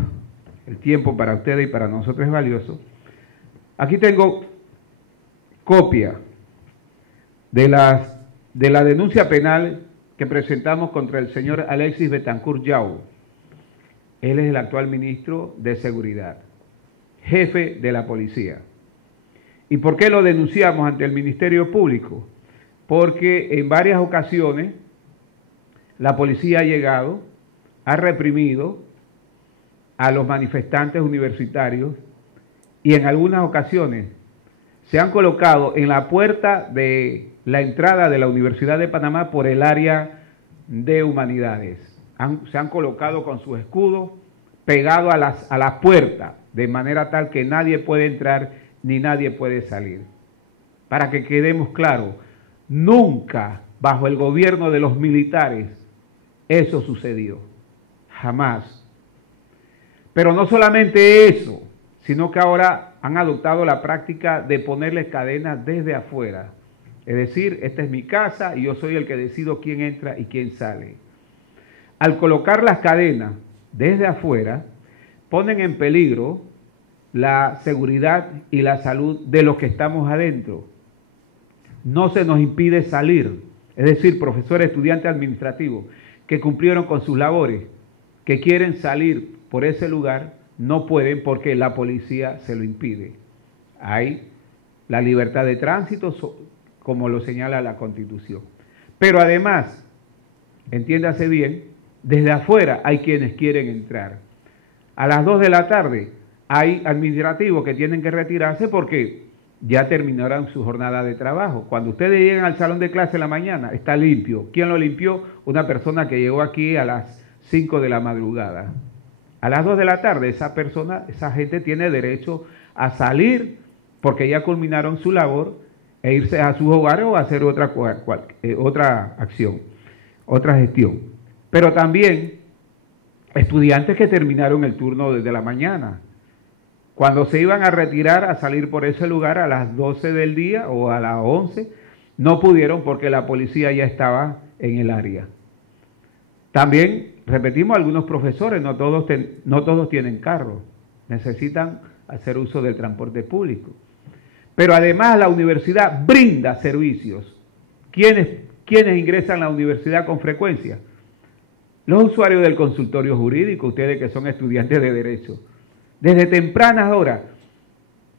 el tiempo para ustedes y para nosotros es valioso, aquí tengo copia de la denuncia penal que presentamos contra el señor Alexis Betancourt Yao. Él es el actual ministro de Seguridad, jefe de la policía. ¿Y por qué lo denunciamos ante el Ministerio Público? Porque en varias ocasiones la policía ha llegado, ha reprimido a los manifestantes universitarios y en algunas ocasiones se han colocado en la puerta de la entrada de la Universidad de Panamá por el área de humanidades. Se han colocado con sus escudos pegados a las puertas, de manera tal que nadie puede entrar ni nadie puede salir. Para que quedemos claros, nunca bajo el gobierno de los militares eso sucedió. Jamás. Pero no solamente eso, sino que ahora han adoptado la práctica de ponerles cadenas desde afuera. Es decir, esta es mi casa y yo soy el que decido quién entra y quién sale. Al colocar las cadenas desde afuera, ponen en peligro la seguridad y la salud de los que estamos adentro. No se nos impide salir. Es decir, profesores, estudiantes administrativos que cumplieron con sus labores, que quieren salir por ese lugar, no pueden porque la policía se lo impide. Hay la libertad de tránsito, como lo señala la Constitución. Pero además, entiéndase bien, desde afuera hay quienes quieren entrar. A las 2 de la tarde hay administrativos que tienen que retirarse porque ya terminaron su jornada de trabajo. Cuando ustedes llegan al salón de clase en la mañana, está limpio. ¿Quién lo limpió? Una persona que llegó aquí a las 5 de la madrugada. A las 2 de la tarde, esa persona, esa gente tiene derecho a salir porque ya culminaron su labor e irse a sus hogares o a hacer otra acción, otra gestión. Pero también estudiantes que terminaron el turno desde la mañana. Cuando se iban a retirar a salir por ese lugar a las 12 del día o a las 11, no pudieron porque la policía ya estaba en el área. También, repetimos, algunos profesores, no todos tienen carro, necesitan hacer uso del transporte público. Pero además la universidad brinda servicios. ¿Quiénes ingresan a la universidad con frecuencia? Los usuarios del consultorio jurídico, ustedes que son estudiantes de Derecho. Desde tempranas horas,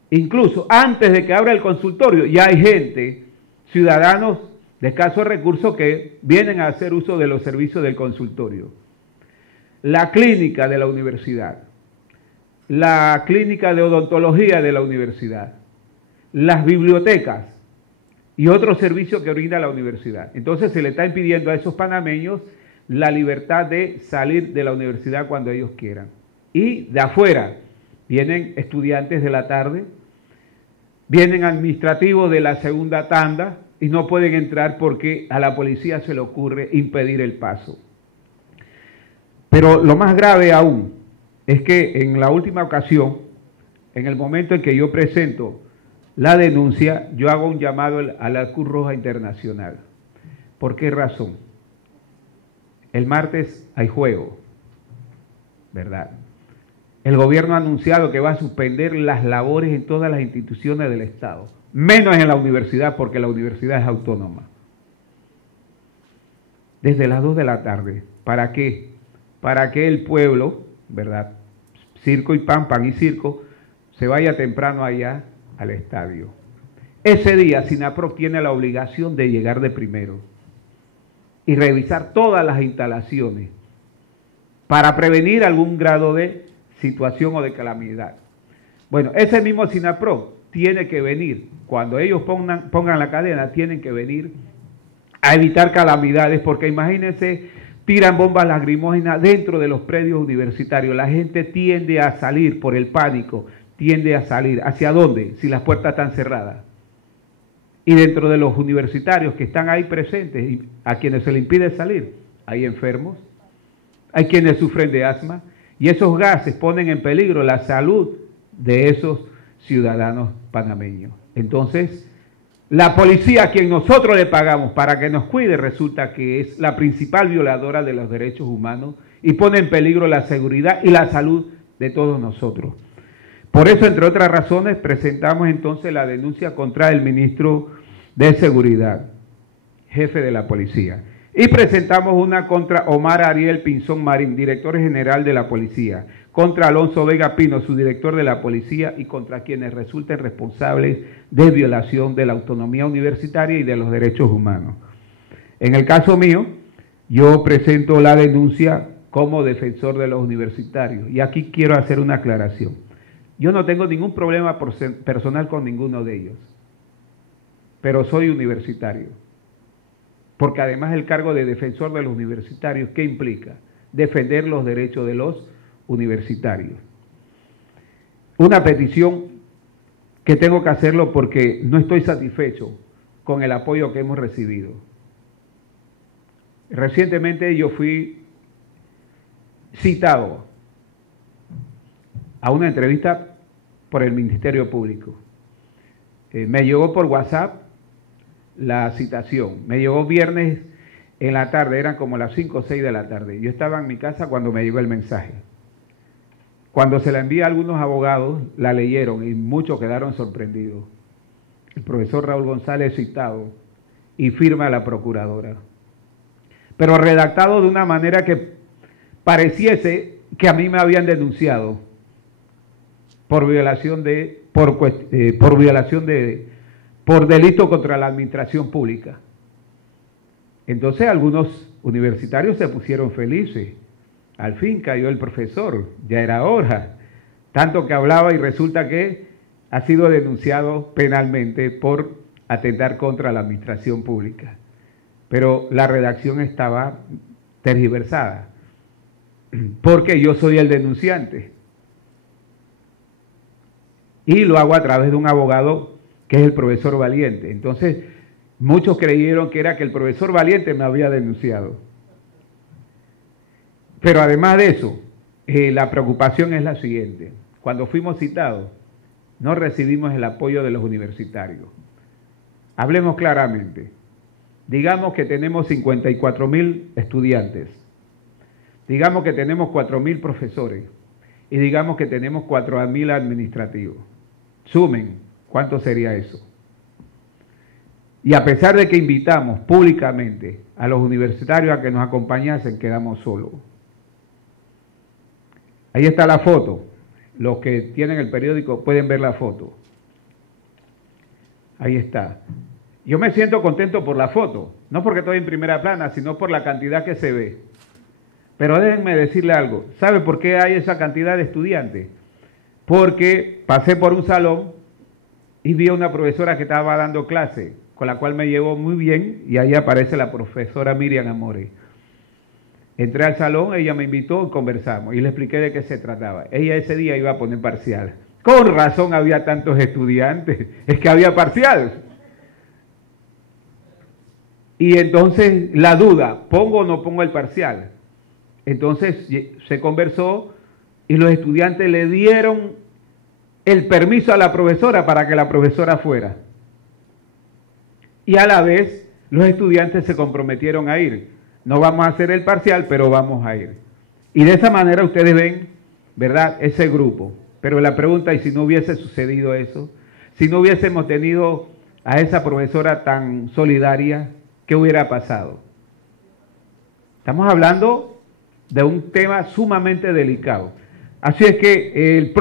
incluso antes de que abra el consultorio, ya hay gente, ciudadanos de escasos recursos que vienen a hacer uso de los servicios del consultorio. La clínica de la universidad, la clínica de odontología de la universidad, las bibliotecas y otros servicios que brinda la universidad. Entonces se le está impidiendo a esos panameños la libertad de salir de la universidad cuando ellos quieran. Y de afuera vienen estudiantes de la tarde, vienen administrativos de la segunda tanda y no pueden entrar porque a la policía se le ocurre impedir el paso. Pero lo más grave aún es que en la última ocasión, en el momento en que yo presento la denuncia, yo hago un llamado a la Cruz Roja Internacional. ¿Por qué razón? El martes hay juego, ¿verdad? El gobierno ha anunciado que va a suspender las labores en todas las instituciones del Estado, menos en la universidad porque la universidad es autónoma. Desde las 2 de la tarde. ¿Para qué? Para que el pueblo, ¿verdad? Circo y pan, pan y circo, se vaya temprano allá al estadio. Ese día SINAPROC tiene la obligación de llegar de primero y revisar todas las instalaciones para prevenir algún grado de situación o de calamidad. Bueno, ese mismo SINAPROC tiene que venir, cuando ellos pongan la cadena, tienen que venir a evitar calamidades, porque imagínense, tiran bombas lacrimógenas dentro de los predios universitarios, la gente tiende a salir por el pánico, tiende a salir. ¿Hacia dónde? Si las puertas están cerradas. Y dentro de los universitarios que están ahí presentes, y a quienes se les impide salir, hay enfermos, hay quienes sufren de asma, y esos gases ponen en peligro la salud de esos ciudadanos panameños. Entonces, la policía a quien nosotros le pagamos para que nos cuide, resulta que es la principal violadora de los derechos humanos y pone en peligro la seguridad y la salud de todos nosotros. Por eso, entre otras razones, presentamos entonces la denuncia contra el ministro de Seguridad, jefe de la policía. Y presentamos una contra Omar Ariel Pinzón Marín, director general de la policía, contra Alonso Vega Pino, subdirector de la policía, y contra quienes resulten responsables de violación de la autonomía universitaria y de los derechos humanos. En el caso mío, yo presento la denuncia como defensor de los universitarios. Y aquí quiero hacer una aclaración. Yo no tengo ningún problema personal con ninguno de ellos, pero soy universitario. Porque además el cargo de defensor de los universitarios, ¿qué implica? Defender los derechos de los universitarios. Una petición que tengo que hacerlo porque no estoy satisfecho con el apoyo que hemos recibido. Recientemente yo fui citado a una entrevista por el Ministerio Público. Me llegó por WhatsApp la citación. Me llegó viernes en la tarde, eran como las 5 o 6 de la tarde. Yo estaba en mi casa cuando me llegó el mensaje. Cuando se la envié a algunos abogados, la leyeron y muchos quedaron sorprendidos. El profesor Raúl González citado y firma a la procuradora. Pero redactado de una manera que pareciese que a mí me habían denunciado por delito contra la administración pública. Entonces algunos universitarios se pusieron felices. Al fin cayó el profesor, ya era hora. Tanto que hablaba y resulta que ha sido denunciado penalmente por atentar contra la administración pública. Pero la redacción estaba tergiversada, porque yo soy el denunciante. Y lo hago a través de un abogado que es el profesor Valiente. Entonces, muchos creyeron que era que el profesor Valiente me había denunciado. Pero además de eso, la preocupación es la siguiente. Cuando fuimos citados, no recibimos el apoyo de los universitarios. Hablemos claramente. Digamos que tenemos 54.000 estudiantes. Digamos que tenemos 4.000 profesores. Y digamos que tenemos 4.000 administrativos. Sumen, ¿cuánto sería eso? Y a pesar de que invitamos públicamente a los universitarios a que nos acompañasen, quedamos solos. Ahí está la foto. Los que tienen el periódico pueden ver la foto. Ahí está. Yo me siento contento por la foto, no porque estoy en primera plana, sino por la cantidad que se ve. Pero déjenme decirle algo. ¿Sabe por qué hay esa cantidad de estudiantes? Porque pasé por un salón y vi a una profesora que estaba dando clase, con la cual me llevo muy bien, y ahí aparece la profesora Miriam Amore. Entré al salón, ella me invitó y conversamos, y le expliqué de qué se trataba. Ella ese día iba a poner parcial. Con razón había tantos estudiantes, es que había parcial. Y entonces la duda, ¿pongo o no pongo el parcial? Entonces se conversó y los estudiantes le dieron el permiso a la profesora para que la profesora fuera. Y a la vez los estudiantes se comprometieron a ir. No vamos a hacer el parcial, pero vamos a ir. Y de esa manera ustedes ven, ¿verdad?, ese grupo. Pero la pregunta es si no hubiese sucedido eso, si no hubiésemos tenido a esa profesora tan solidaria, ¿qué hubiera pasado? Estamos hablando de un tema sumamente delicado. Así es que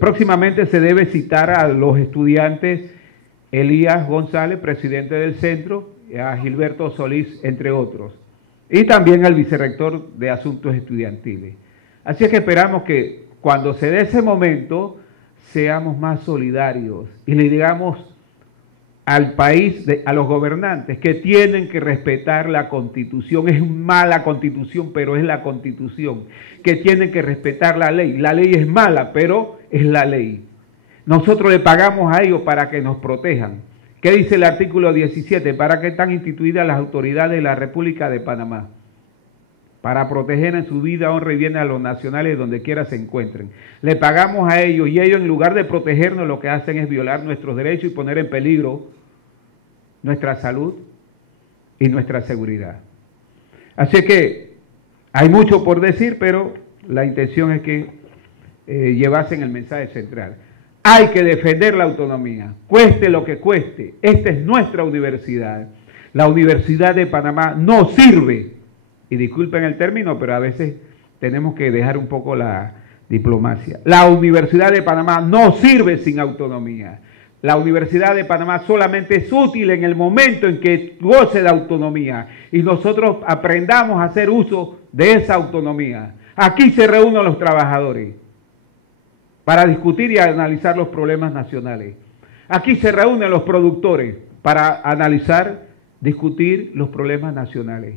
próximamente se debe citar a los estudiantes Elías González, presidente del centro, a Gilberto Solís, entre otros, y también al vicerrector de Asuntos Estudiantiles. Así es que esperamos que cuando se dé ese momento seamos más solidarios y le digamos al país, a los gobernantes, que tienen que respetar la Constitución. Es mala Constitución, pero es la Constitución. Que tienen que respetar la ley. La ley es mala, pero es la ley. Nosotros le pagamos a ellos para que nos protejan. ¿Qué dice el artículo 17? ¿Para qué están instituidas las autoridades de la República de Panamá? Para proteger en su vida, honra y bien a los nacionales donde quiera se encuentren. Le pagamos a ellos y ellos, en lugar de protegernos, lo que hacen es violar nuestros derechos y poner en peligro nuestra salud y nuestra seguridad. Así que hay mucho por decir, pero la intención es que llevasen el mensaje central. Hay que defender la autonomía, cueste lo que cueste. Esta es nuestra universidad. La Universidad de Panamá no sirve, y disculpen el término, pero a veces tenemos que dejar un poco la diplomacia. La Universidad de Panamá no sirve sin autonomía. La Universidad de Panamá solamente es útil en el momento en que goce de autonomía y nosotros aprendamos a hacer uso de esa autonomía. Aquí se reúnen los trabajadores para discutir y analizar los problemas nacionales. Aquí se reúnen los productores para analizar, discutir los problemas nacionales.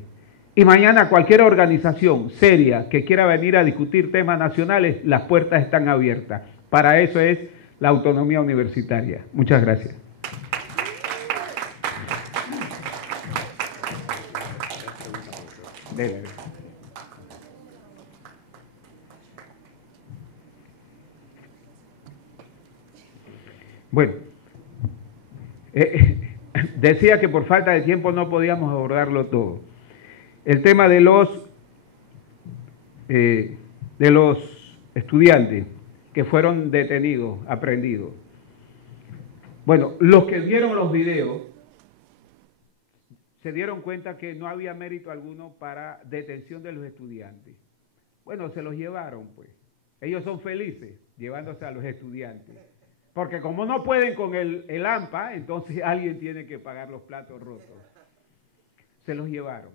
Y mañana cualquier organización seria que quiera venir a discutir temas nacionales, las puertas están abiertas. Para eso es la autonomía universitaria. Muchas gracias. Dele. Bueno, decía que por falta de tiempo no podíamos abordarlo todo. El tema de los estudiantes que fueron detenidos, aprehendidos. Bueno, los que vieron los videos se dieron cuenta que no había mérito alguno para detención de los estudiantes. Bueno, se los llevaron, pues. Ellos son felices llevándose a los estudiantes. Porque como no pueden con el AMPA, entonces alguien tiene que pagar los platos rotos. Se los llevaron.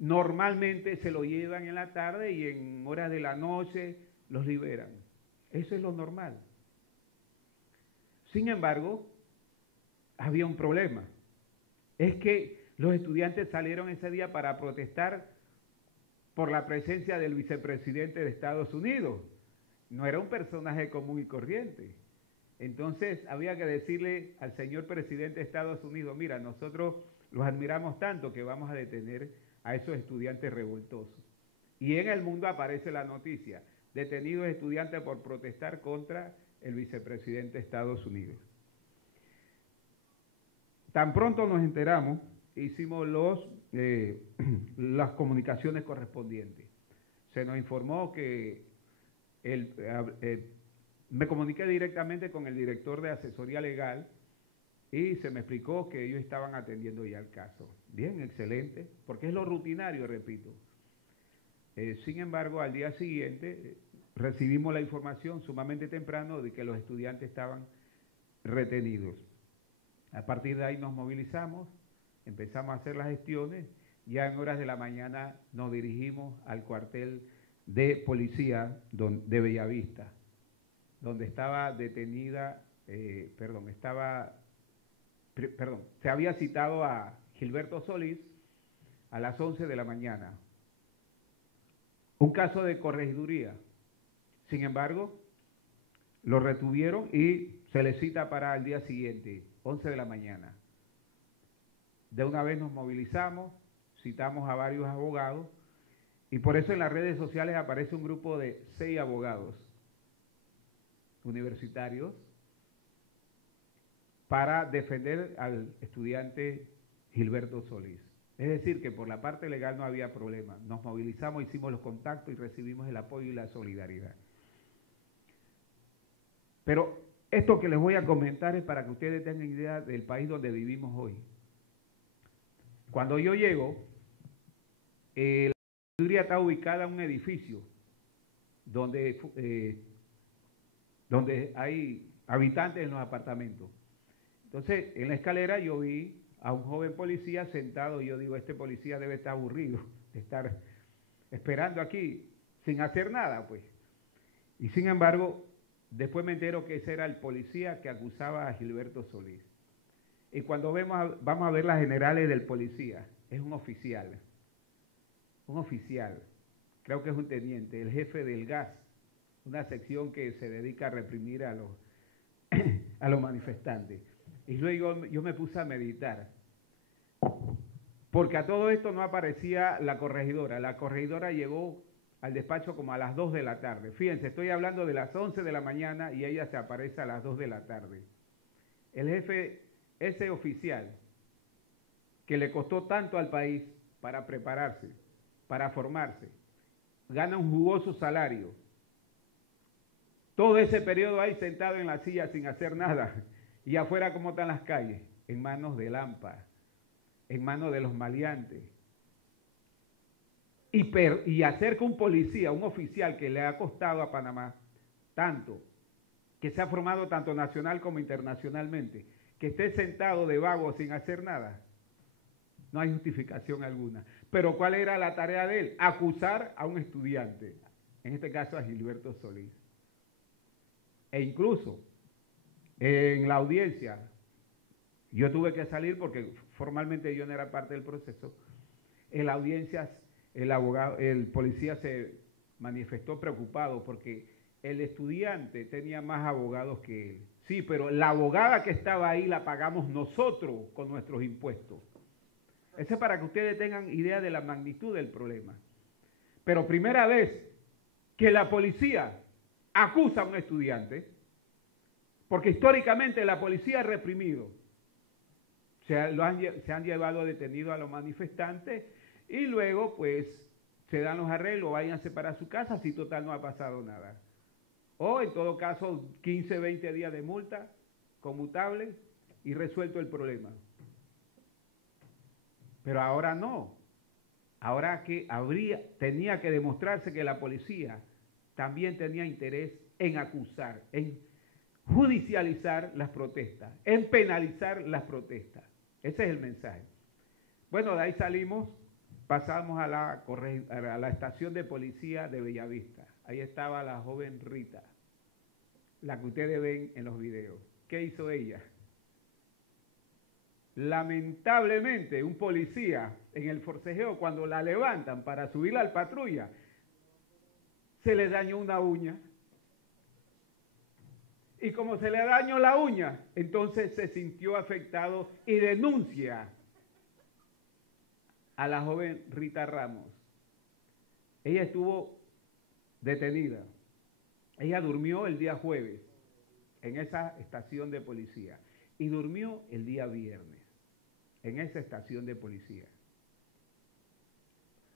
Normalmente se los llevan en la tarde y en horas de la noche los liberan. Eso es lo normal. Sin embargo, había un problema. Es que los estudiantes salieron ese día para protestar por la presencia del vicepresidente de Estados Unidos. No era un personaje común y corriente. Entonces había que decirle al señor presidente de Estados Unidos, mira, nosotros los admiramos tanto que vamos a detener a esos estudiantes revoltosos. Y en el mundo aparece la noticia, detenidos estudiantes por protestar contra el vicepresidente de Estados Unidos. Tan pronto nos enteramos, hicimos las comunicaciones correspondientes. Se nos informó que me comuniqué directamente con el director de asesoría legal y se me explicó que ellos estaban atendiendo ya el caso. Bien, excelente, porque es lo rutinario, repito. Sin embargo, al día siguiente recibimos la información sumamente temprano de que los estudiantes estaban retenidos. A partir de ahí nos movilizamos, empezamos a hacer las gestiones, ya en horas de la mañana nos dirigimos al cuartel de policía de Bellavista, donde estaba detenida, se había citado a Gilberto Solís a las 11 de la mañana. Un caso de corregiduría. Sin embargo, lo retuvieron y se le cita para el día siguiente, 11 de la mañana. De una vez nos movilizamos, citamos a varios abogados y por eso en las redes sociales aparece un grupo de 6 abogados universitarios para defender al estudiante Gilberto Solís. Es decir, que por la parte legal no había problema. Nos movilizamos, hicimos los contactos y recibimos el apoyo y la solidaridad. Pero esto que les voy a comentar es para que ustedes tengan idea del país donde vivimos hoy. Cuando yo llego, la corregiduría está ubicada en un edificio donde hay habitantes en los apartamentos. Entonces, en la escalera yo vi a un joven policía sentado y yo digo, este policía debe estar aburrido de estar esperando aquí sin hacer nada, pues. Y sin embargo, después me entero que ese era el policía que acusaba a Gilberto Solís. Y cuando vamos a ver las generales del policía, es un oficial, creo que es un teniente, el jefe del GAS, una sección que se dedica a reprimir a los manifestantes. Y luego yo me puse a meditar, porque a todo esto no aparecía la corregidora llegó al despacho como a las 2 de la tarde. Fíjense, estoy hablando de las 11 de la mañana y ella se aparece a las 2 de la tarde. El jefe, ese oficial, que le costó tanto al país para prepararse, para formarse, gana un jugoso salario. Todo ese periodo ahí sentado en la silla sin hacer nada. Y afuera, ¿cómo están las calles? En manos de Lampa, en manos de los maleantes. Y hacer que un policía, un oficial que le ha costado a Panamá tanto, que se ha formado tanto nacional como internacionalmente, que esté sentado de vago sin hacer nada, no hay justificación alguna. Pero ¿cuál era la tarea de él? Acusar a un estudiante, en este caso a Gilberto Solís. E incluso en la audiencia, yo tuve que salir porque formalmente yo no era parte del proceso. En la audiencia, el policía se manifestó preocupado porque el estudiante tenía más abogados que él. Sí, pero la abogada que estaba ahí la pagamos nosotros con nuestros impuestos. Eso es para que ustedes tengan idea de la magnitud del problema. Pero primera vez que la policía acusa a un estudiante, porque históricamente la policía ha reprimido. Se han llevado detenidos a los manifestantes y luego pues se dan los arreglos, váyanse para su casa si total no ha pasado nada. O en todo caso 15, 20 días de multa conmutable y resuelto el problema. Pero ahora no. Ahora que tenía que demostrarse que la policía también tenía interés en acusar, en judicializar las protestas, en penalizar las protestas. Ese es el mensaje. Bueno, de ahí salimos, pasamos a la estación de policía de Bellavista. Ahí estaba la joven Rita, la que ustedes ven en los videos. ¿qué hizo ella? Lamentablemente, un policía en el forcejeo, cuando la levantan para subirla al patrulla, se le dañó una uña. Y como se le dañó la uña, entonces se sintió afectado y denuncia a la joven Rita Ramos. Ella estuvo detenida. Ella durmió el día jueves en esa estación de policía y durmió el día viernes en esa estación de policía.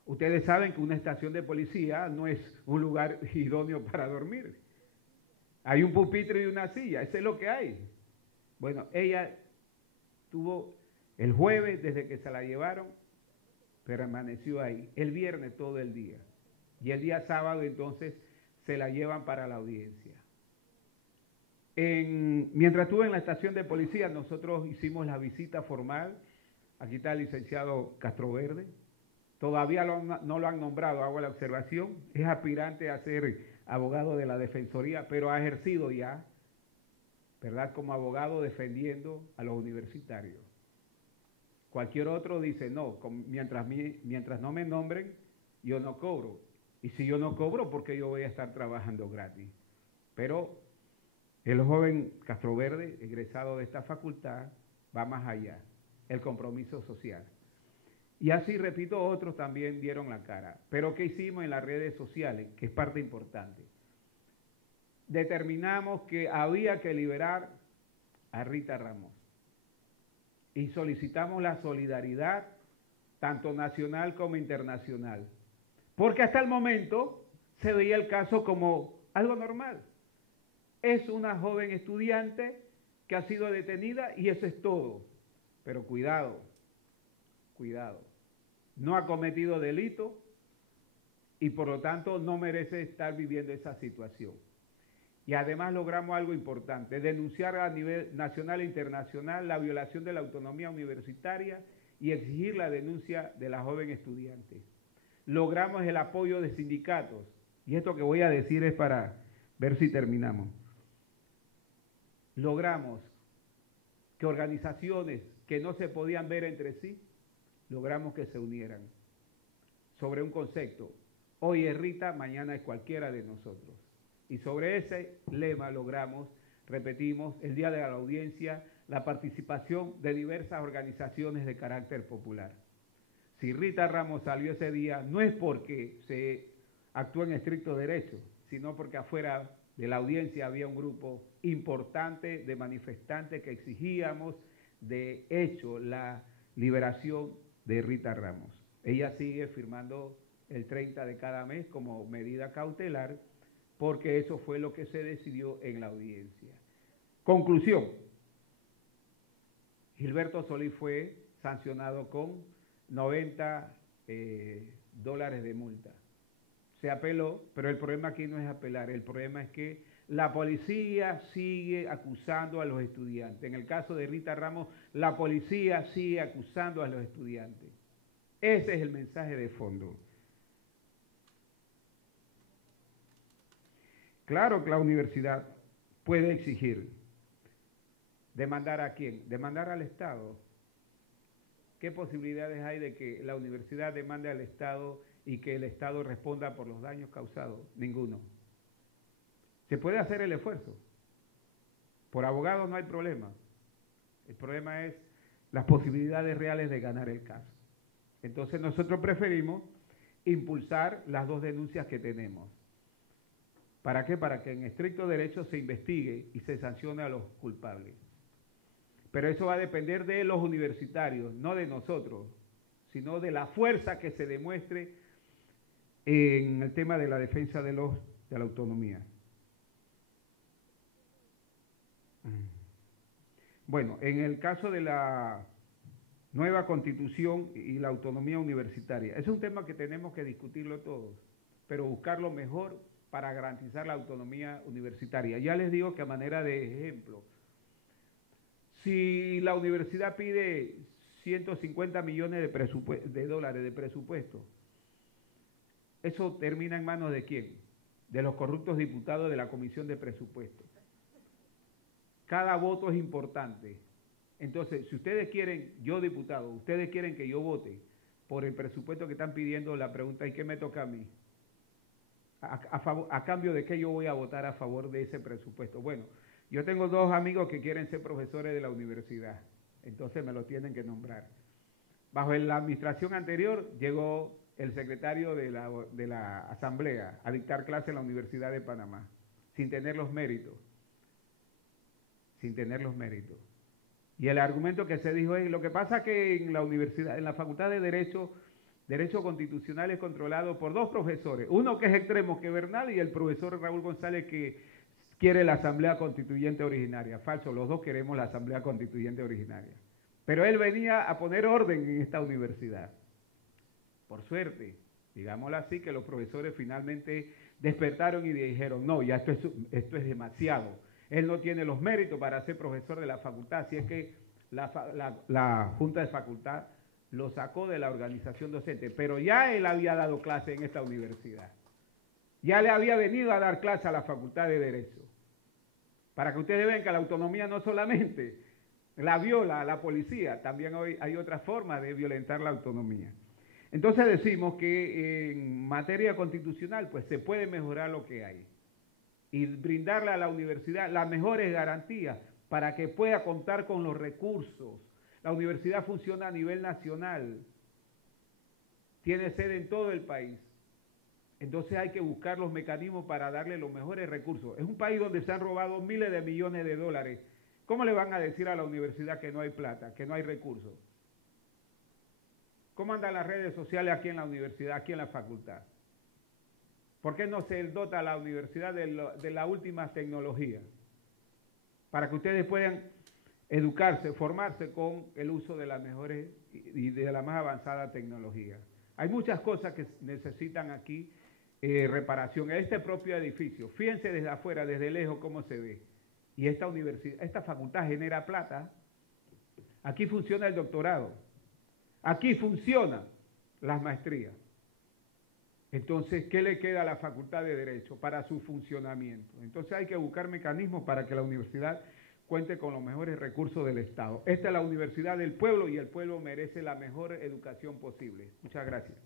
Ustedes saben que una estación de policía no es un lugar idóneo para dormir. Hay un pupitre y una silla, eso es lo que hay. Bueno, ella tuvo el jueves, desde que se la llevaron, permaneció ahí. El viernes todo el día. Y el día sábado entonces se la llevan para la audiencia. Mientras estuve en la estación de policía, nosotros hicimos la visita formal. Aquí está el licenciado Castroverde. Todavía no lo han nombrado, hago la observación. Es aspirante a ser abogado de la Defensoría, pero ha ejercido ya, ¿verdad?, como abogado defendiendo a los universitarios. Cualquier otro dice, no, mientras no me nombren, yo no cobro. Y si yo no cobro, ¿por qué yo voy a estar trabajando gratis? Pero el joven Castroverde, egresado de esta facultad, va más allá, el compromiso social. Y así, repito, otros también dieron la cara. Pero ¿qué hicimos en las redes sociales? Que es parte importante. Determinamos que había que liberar a Rita Ramos. Y solicitamos la solidaridad, tanto nacional como internacional. Porque hasta el momento se veía el caso como algo normal. Es una joven estudiante que ha sido detenida y eso es todo. Pero cuidado, cuidado. No ha cometido delito y por lo tanto no merece estar viviendo esa situación. Y además logramos algo importante, denunciar a nivel nacional e internacional la violación de la autonomía universitaria y exigir la denuncia de la joven estudiante. Logramos el apoyo de sindicatos, y esto que voy a decir es para ver si terminamos. Logramos que organizaciones que no se podían ver entre sí, logramos que se unieran sobre un concepto. Hoy es Rita, mañana es cualquiera de nosotros. Y sobre ese lema logramos, repetimos, el día de la audiencia, la participación de diversas organizaciones de carácter popular. Si Rita Ramos salió ese día, no es porque se actuó en estricto derecho, sino porque afuera de la audiencia había un grupo importante de manifestantes que exigíamos, de hecho, la liberación de Rita Ramos. Ella sigue firmando el 30 de cada mes como medida cautelar, porque eso fue lo que se decidió en la audiencia. Conclusión. Gilberto Solís fue sancionado con $90 de multa. Se apeló, pero el problema aquí no es apelar, el problema es que la policía sigue acusando a los estudiantes. En el caso de Rita Ramos, la policía sigue acusando a los estudiantes. Ese es el mensaje de fondo. Claro que la universidad puede exigir. ¿Demandar a quién? Demandar al Estado. ¿Qué posibilidades hay de que la universidad demande al Estado y que el Estado responda por los daños causados? Ninguno. Se puede hacer el esfuerzo. Por abogados no hay problema. El problema es las posibilidades reales de ganar el caso. Entonces nosotros preferimos impulsar las dos denuncias que tenemos. ¿Para qué? Para que en estricto derecho se investigue y se sancione a los culpables. Pero eso va a depender de los universitarios, no de nosotros, sino de la fuerza que se demuestre en el tema de la defensa de la autonomía. Bueno, en el caso de la nueva constitución y la autonomía universitaria, es un tema que tenemos que discutirlo todos, pero buscarlo mejor para garantizar la autonomía universitaria. Ya les digo que a manera de ejemplo, si la universidad pide 150 millones de dólares de presupuesto, ¿eso termina en manos de quién? De los corruptos diputados de la Comisión de Presupuestos. cada voto es importante. Entonces, si ustedes quieren, yo diputado, ustedes quieren que yo vote por el presupuesto que están pidiendo, la pregunta es ¿qué me toca a mí? ¿A cambio de qué yo voy a votar a favor de ese presupuesto? Bueno, yo tengo dos amigos que quieren ser profesores de la universidad, entonces me lo tienen que nombrar. Bajo la administración anterior llegó el secretario de la Asamblea a dictar clase en la Universidad de Panamá, sin tener los méritos. Sin tener los méritos. Y el argumento que se dijo es, lo que pasa que en la universidad, en la Facultad de Derecho Constitucional es controlado por dos profesores, uno que es extremo, que Bernal, y el profesor Raúl González, que quiere la Asamblea Constituyente Originaria. Falso, los dos queremos la Asamblea Constituyente Originaria. Pero él venía a poner orden en esta universidad. Por suerte, digámoslo así, que los profesores finalmente despertaron y dijeron, no, ya esto es demasiado. Él no tiene los méritos para ser profesor de la facultad, así es que la Junta de Facultad lo sacó de la organización docente, pero ya él había dado clase en esta universidad. Ya le había venido a dar clase a la Facultad de Derecho. Para que ustedes vean que la autonomía no solamente la viola la policía, también hoy hay otras formas de violentar la autonomía. Entonces decimos que en materia constitucional pues se puede mejorar lo que hay y brindarle a la universidad las mejores garantías para que pueda contar con los recursos. La universidad funciona a nivel nacional, tiene sede en todo el país. Entonces hay que buscar los mecanismos para darle los mejores recursos. Es un país donde se han robado miles de millones de dólares. ¿Cómo le van a decir a la universidad que no hay plata, que no hay recursos? ¿Cómo andan las redes sociales aquí en la universidad, aquí en la facultad? ¿Por qué no se dota a la universidad de la última tecnología? Para que ustedes puedan educarse, formarse con el uso de las mejores y de la más avanzada tecnología. Hay muchas cosas que necesitan aquí reparación. Este propio edificio, fíjense desde afuera, desde lejos cómo se ve. Y esta universidad, esta facultad genera plata. Aquí funciona el doctorado. Aquí funcionan las maestrías. Entonces, ¿qué le queda a la Facultad de Derecho para su funcionamiento? Entonces hay que buscar mecanismos para que la universidad cuente con los mejores recursos del Estado. Esta es la universidad del pueblo y el pueblo merece la mejor educación posible. Muchas gracias.